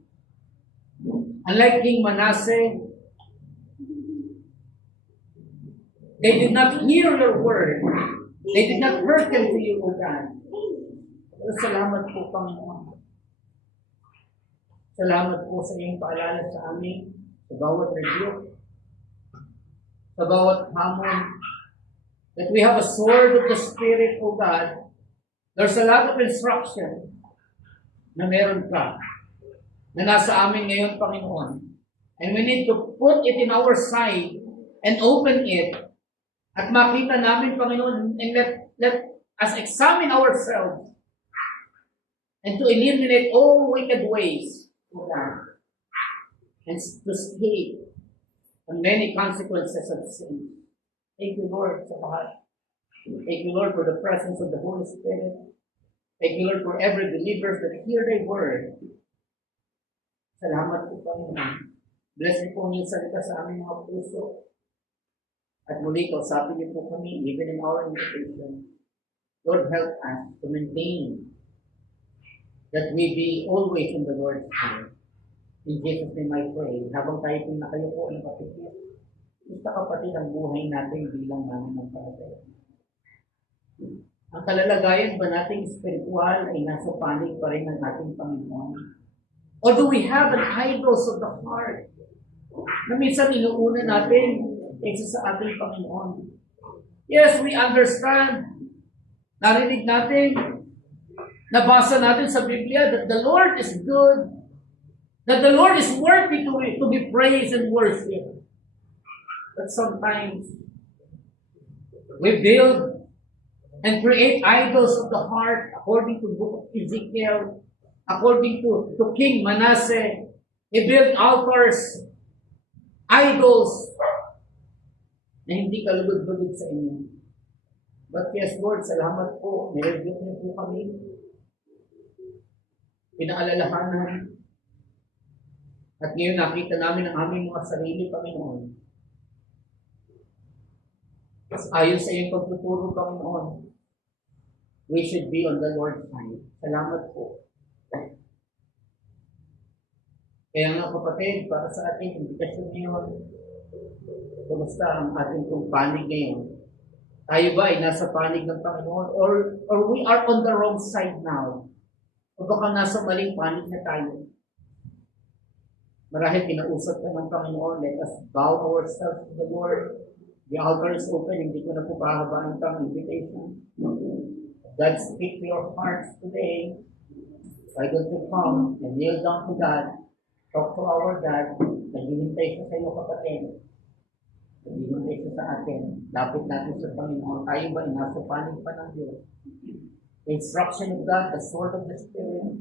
Unlike King Manasseh, they did not hear your word. They did not hearken to you, O God. Pero salamat po, Panginoon. Salamat po sa iyong paalala sa amin, sa bawat rebuke, sa bawat hamon, that we have a sword of the Spirit, O God. There's a lot of instruction na meron ka na nasa amin ngayon, Panginoon. And we need to put it in our side and open it at makita namin, Panginoon, and let us examine ourselves and to eliminate all wicked ways, O God, and to escape on many consequences of sin. Thank you, Lord, sa lahat. Thank you, Lord, for the presence of the Holy Spirit. Thank you, Lord, for every believer that hear thy word. Salamat po, Panginoon. Bless niyo po yung salita sa aming mga puso. At muli, kausapin niyo po kami, even in our invitation. Lord, help us to maintain that we be always in the Lord's hand. In Jesus' name I pray. Habang tayo po nakayupo ng kapitid, isa kapatid ang buhay natin bilang mananampalataya. Ang kalalagayan ba nating spiritual ay nasa panig pa rin ng ating Panginoon? Or do we have an idols of the heart na minsan inuuna natin kaysa sa ating Panginoon? Yes, we understand. Narinig natin, nabasa natin sa Biblia that the Lord is good, that the Lord is worthy to be praised and worshipped. But sometimes, we build and create idols of the heart according to the book of Ezekiel, according to King Manasseh. He built altars, idols, na hindi kalugod-lugod sa inyo. But yes, Lord, salamat po. Nirebuke niyo po kami. Pinaalalahanan. At ngayon nakita namin ang aming mga sarili, Panginoon. Ayon sa iyong pagtuturo, Panginoon, we should be on the Lord's side. Salamat po. Kaya nga kapatid, para sa ating invitation ngayon, kumusta ang ating itong panig ngayon? Tayo ba ay nasa panig ng Panginoon? Or we are on the wrong side now? O baka nasa maling panig na tayo? Marahil kinausap ka ng Panginoon, let us bow ourselves to the Lord. The altar is open, hindi ko na po pahabaan ang invitation. God speak to your hearts today. Why don't you come and kneel down to God? Talk to our God. Naghihintay siya sa iyo, kapatid. Naghihintay siya sa atin. Lapit natin sa Panginoon. Tayo ba nasa panig pa ng Diyos? The instruction of God, the sword of the Spirit.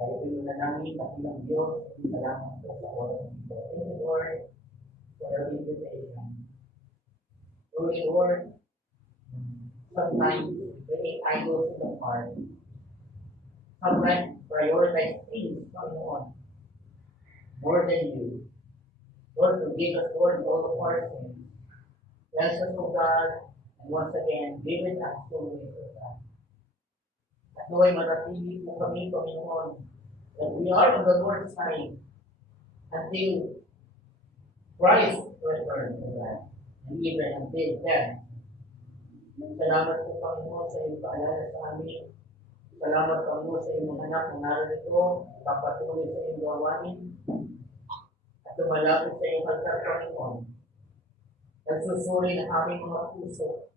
Tayo po yung nanangin at ng Diyos. Salamat po sa oras. Thank you, Lord, for the invitation. Truly, Lord, sometimes create idols in the heart. Sometimes prioritize things, Panginoon, more than you. Lord, forgive us, Lord, all of our sins. Bless us, O God, and once again, be with us always, O God. At nawa'y manatili po kami, Panginoon, that we are on the Lord's side until Christ returns, O God, and even until death. Salamat po, Panginoon, sa iyong paalala sa amin. Salamat, Panginoon, sa iyong mga anak na narito, papatuloy sa iyong gawain, at tumalapit sa iyong altar, Panginoon. Nagsusuri ng aming mga puso.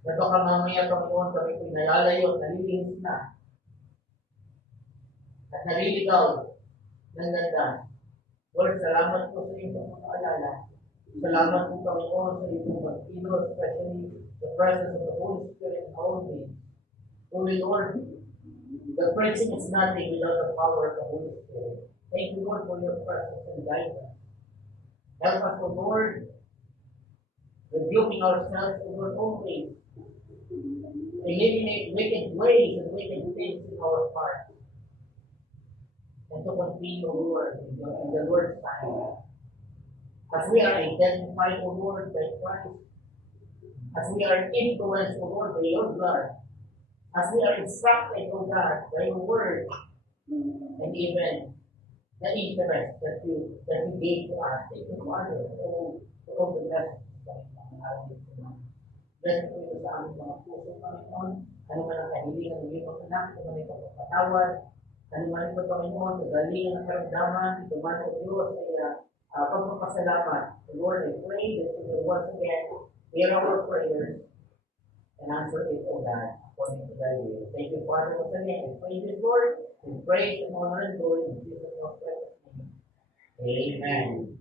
Na baka mamaya, Panginoon, kami ko'y nalalayo, nalilinis na. At naliligaw ng ganda. Lord, salamat po sa iyong pagpapaalala. Salamat po, Panginoon, sa iyong pag-inos, especially the presence of the Holy Spirit in our midst. Holy Lord, the preaching is nothing without the power of the Holy Spirit. Thank you, Lord, for your presence and guidance. Help us, O Lord, rebuking ourselves, O Lord, always. Eliminate wicked ways and wicked things in our hearts. And to continue, O Lord, in the Lord's time. As we are identified, O Lord, by Christ. As we are influenced, O Lord, by your blood. As we are instructed, O God, by your word. And even the interest that you gave to us. Thank you, Father, for all the blessings. Bless po ito sa aming mga puso, Panginoon. Ano man ang kahilingan ng iyong mga anak, ito man ito kapatawad. Ano man ito, Panginoon, kagalingan ng karamdaman, ito man o Diyos, ay pagpapasalamat. Lord, I pray that you will once again hear our prayers and answer it, O God, according to thy will. Thank you, Father, once again. We pray this, Lord, and praise and honor and glory in Jesus' name. Amen.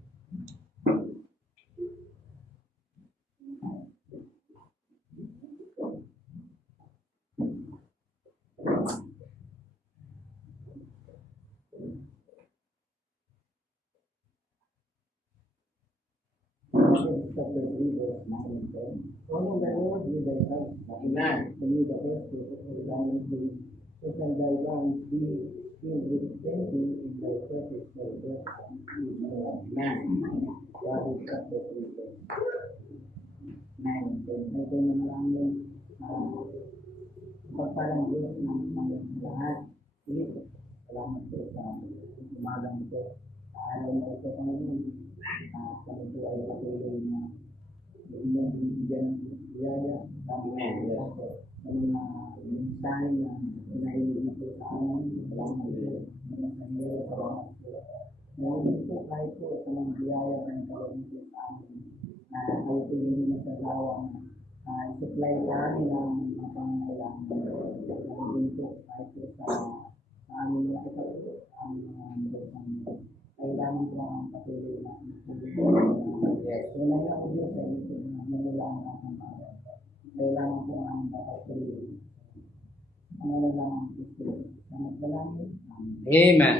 Chapter 3, verse 9 and 10. Honor the Lord with thy heart, Amen. and with the first fruit of thy land, so shall thy lands be filled with plenty, and thy purpose shall prosper. Amen. God is chapter 3, verse 9 and 10. Ito yung manalangin, pagpalang Diyos ng mga lahat. Salamat po sa umagang ito. Sa araw na ito, Panginoon, kami po ay patuloy na inyong binigyan ng biyaya sa mga mensahe na pinahilig na po sa amin. Salamat po. Salamat po. Ngayon po kahit po sa mga biyaya na nagkaroon po sa amin, na kayo po hindi nasasawa na supply sa amin ang mga pangangailangan. Ngayon po kahit po sa amin na ito ang kailangan ko ang patuloy na Tunay ako Diyos sa inyo na manula ang aking bayan. Kailangan ko ang patuloy. Ang lang ang Kristo. Salamat sa langit. Amen.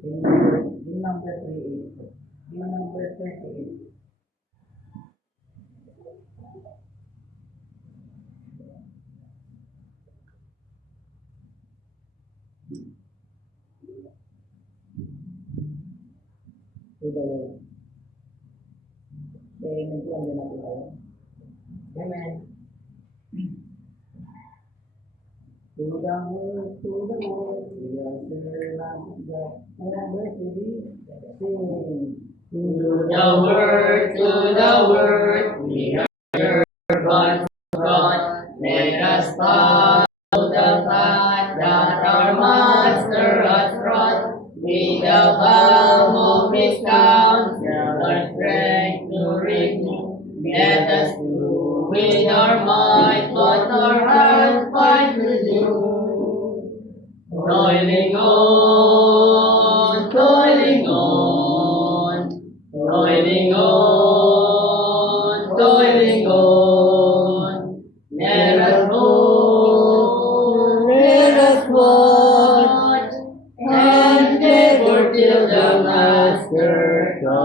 In number 38. In number 38. To the Lord. Kaya nagpuan din natin tayo. Amen. To the Lord, we are serving God. Number 3, sing. To the word, we are God's God. Let us follow the path that our Master has trod. With the palm of his counsel, our strength to renew. Let us do with our might what our hands find to do. Toiling on, toiling on, toiling on, toiling on. Let us watch, and never till the Master comes.